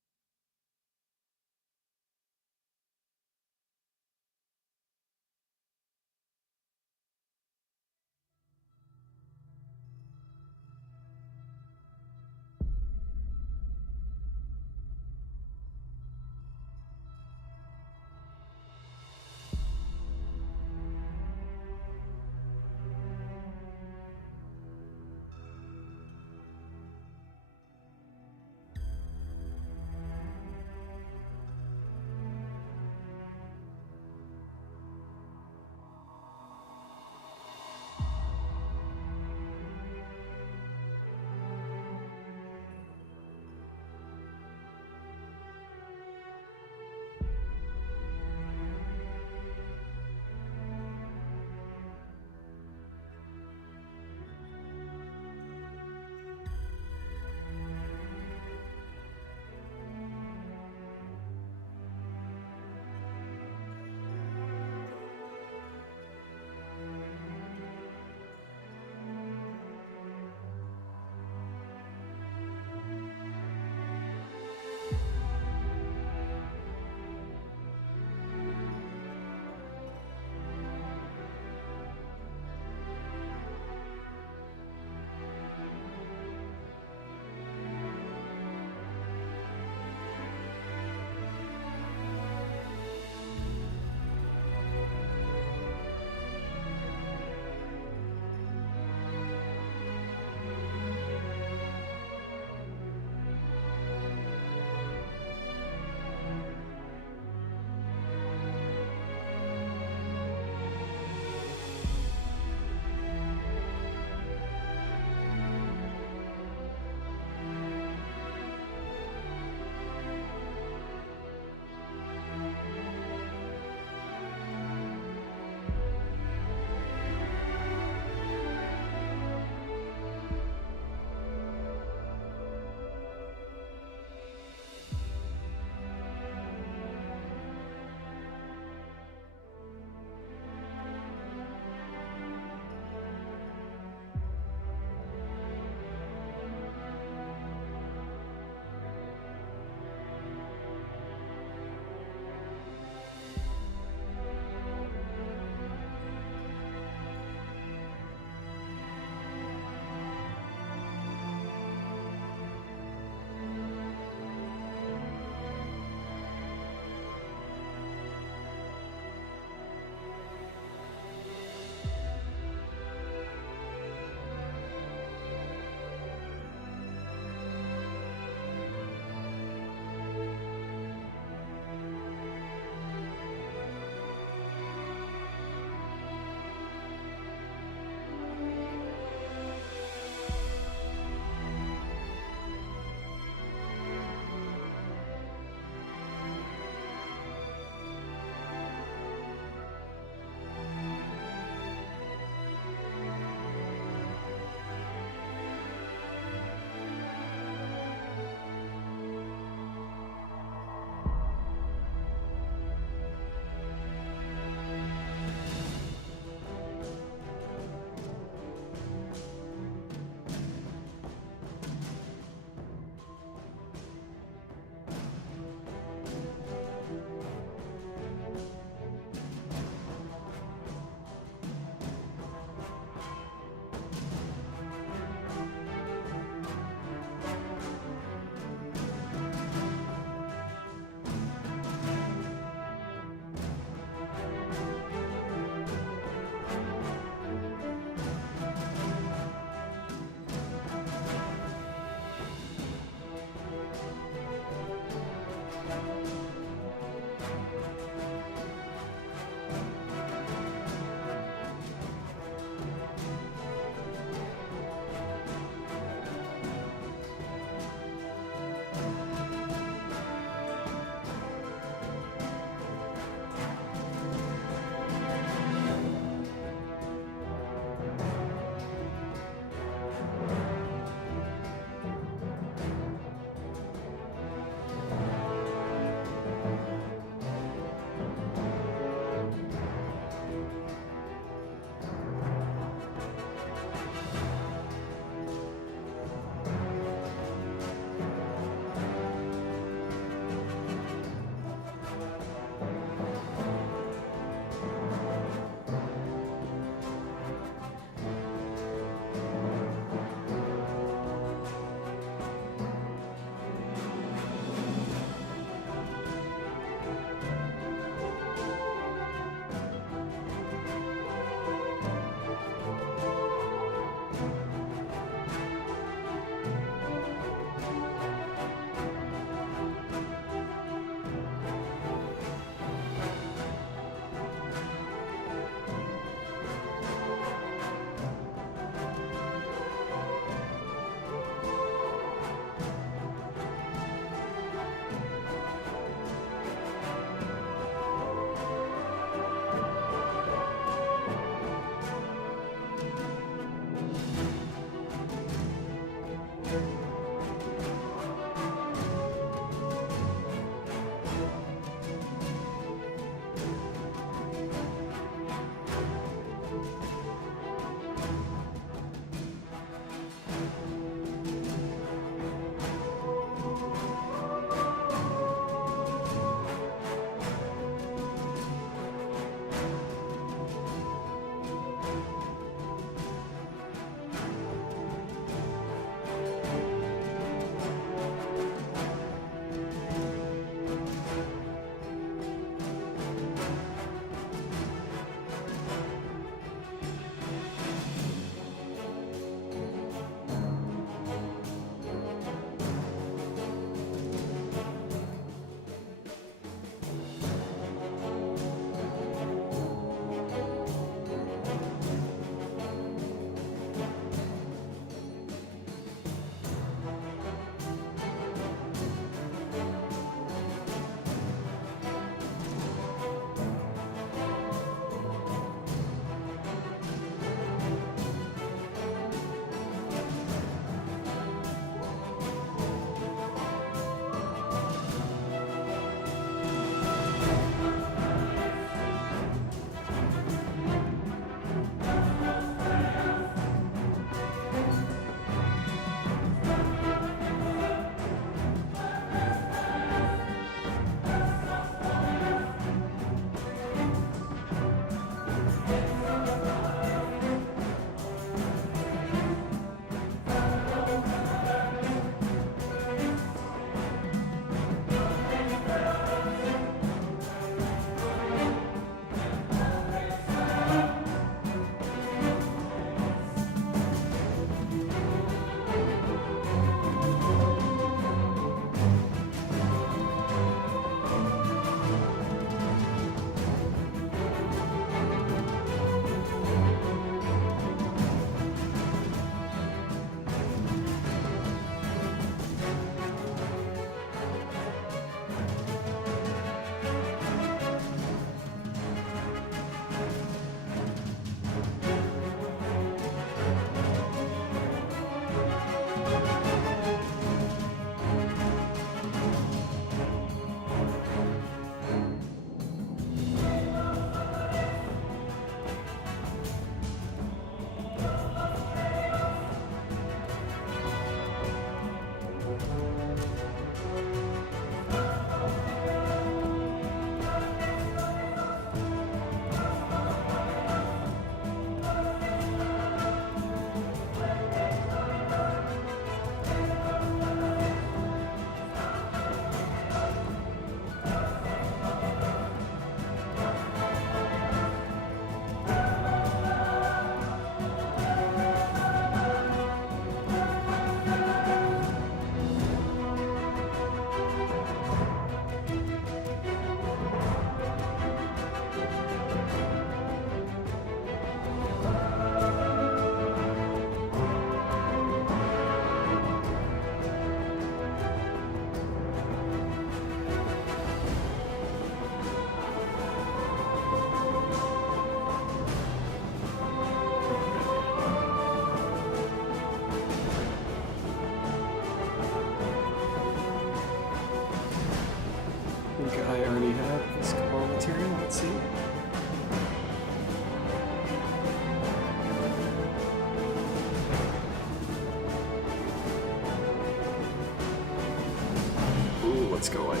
Let's go, I do.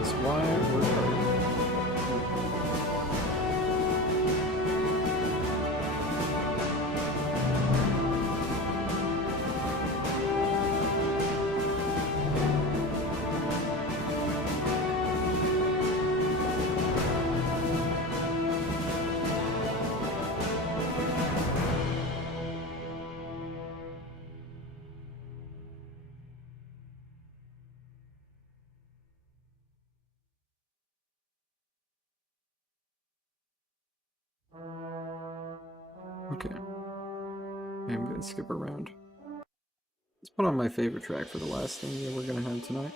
Is why we're okay. I'm gonna skip around. Let's put on my favorite track for the last thing that we're gonna have tonight.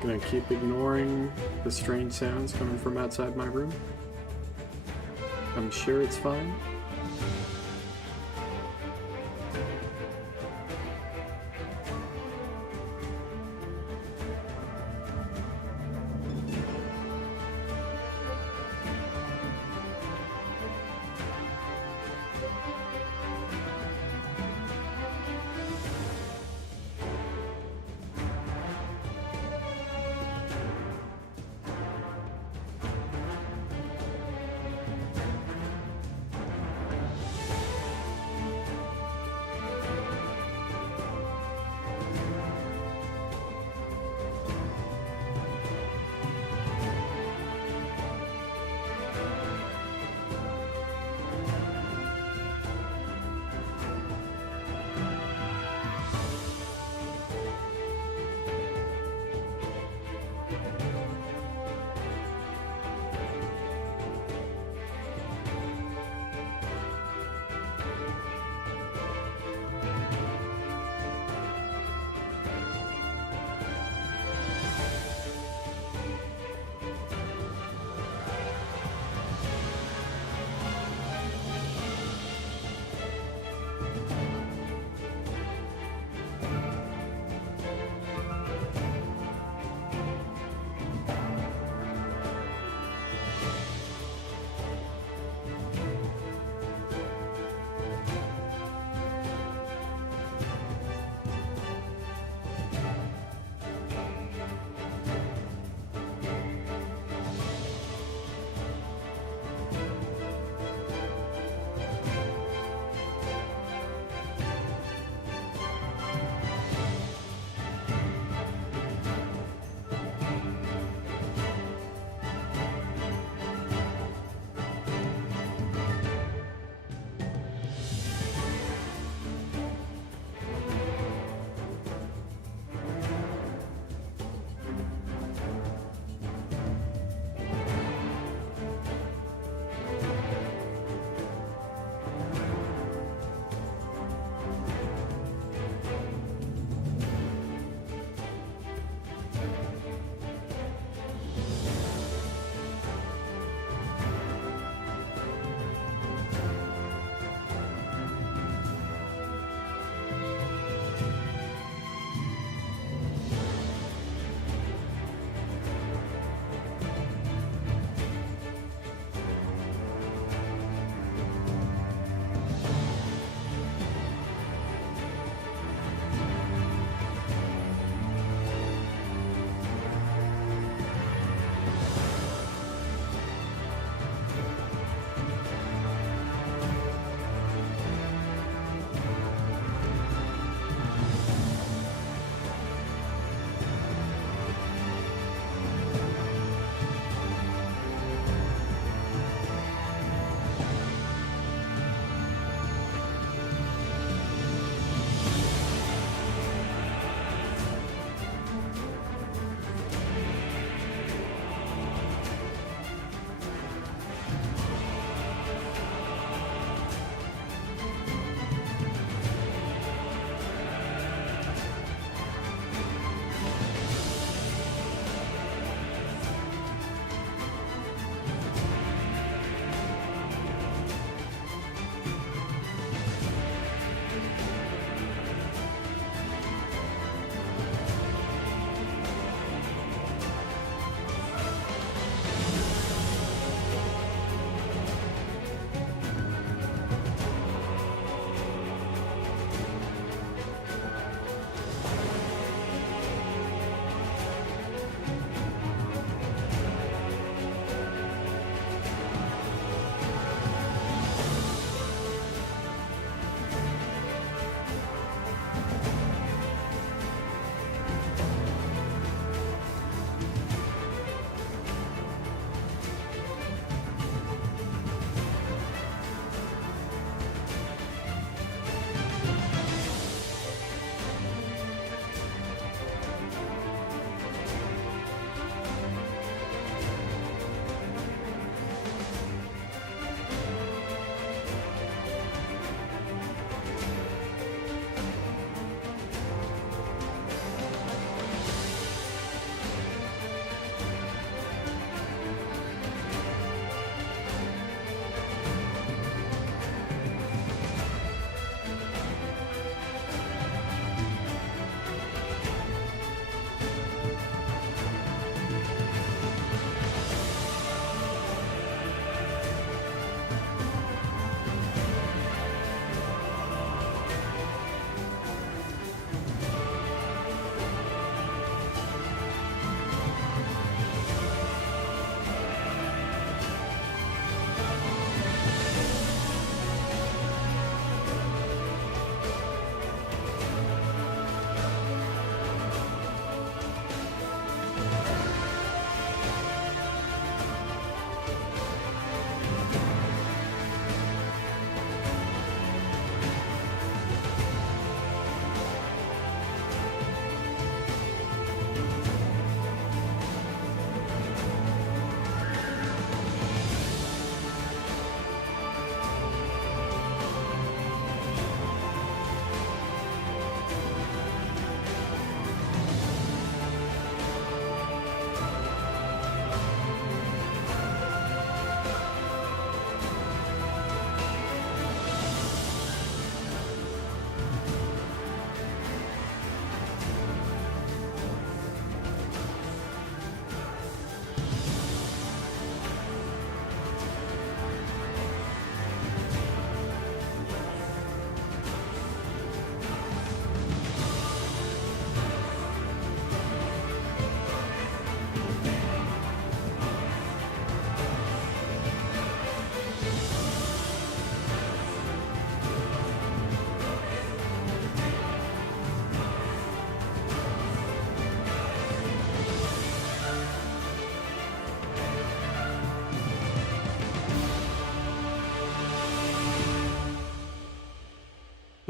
Gonna keep ignoring the strange sounds coming from outside my room. I'm sure it's fine.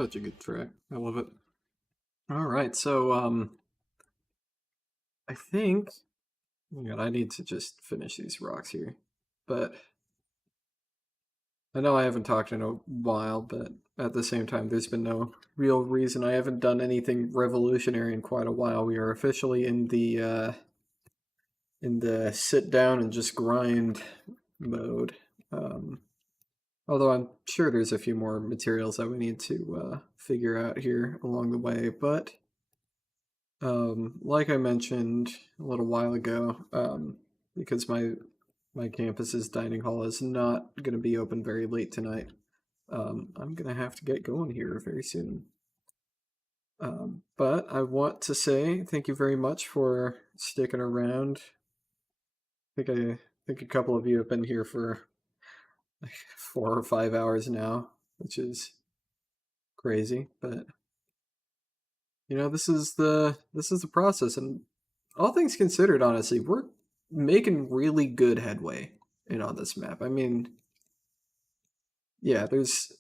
Such a good track. I love it. All right, so I think, oh my God, I need to just finish these rocks here. But I know I haven't talked in a while, but at the same time, there's been no real reason. I haven't done anything revolutionary in quite a while. We are officially in the sit down and just grind mode. Um, Although I'm sure there's a few more materials that we need to figure out here along the way, but like I mentioned a little while ago, because my campus's dining hall is not going to be open very late tonight, I'm going to have to get going here very soon. But I want to say thank you very much for sticking around. I think a couple of you have been here for like 4 or 5 hours now, which is crazy, but this is the process, and all things considered, honestly, we're making really good headway on this map. I mean, yeah, there's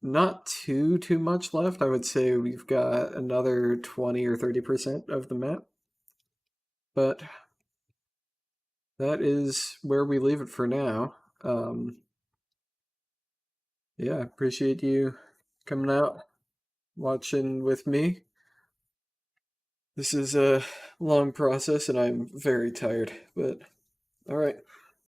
not too much left. I would say we've got another 20 or 30% of the map, but that is where we leave it for now. Yeah, appreciate you coming out, watching with me. This is a long process, and I'm very tired, but all right.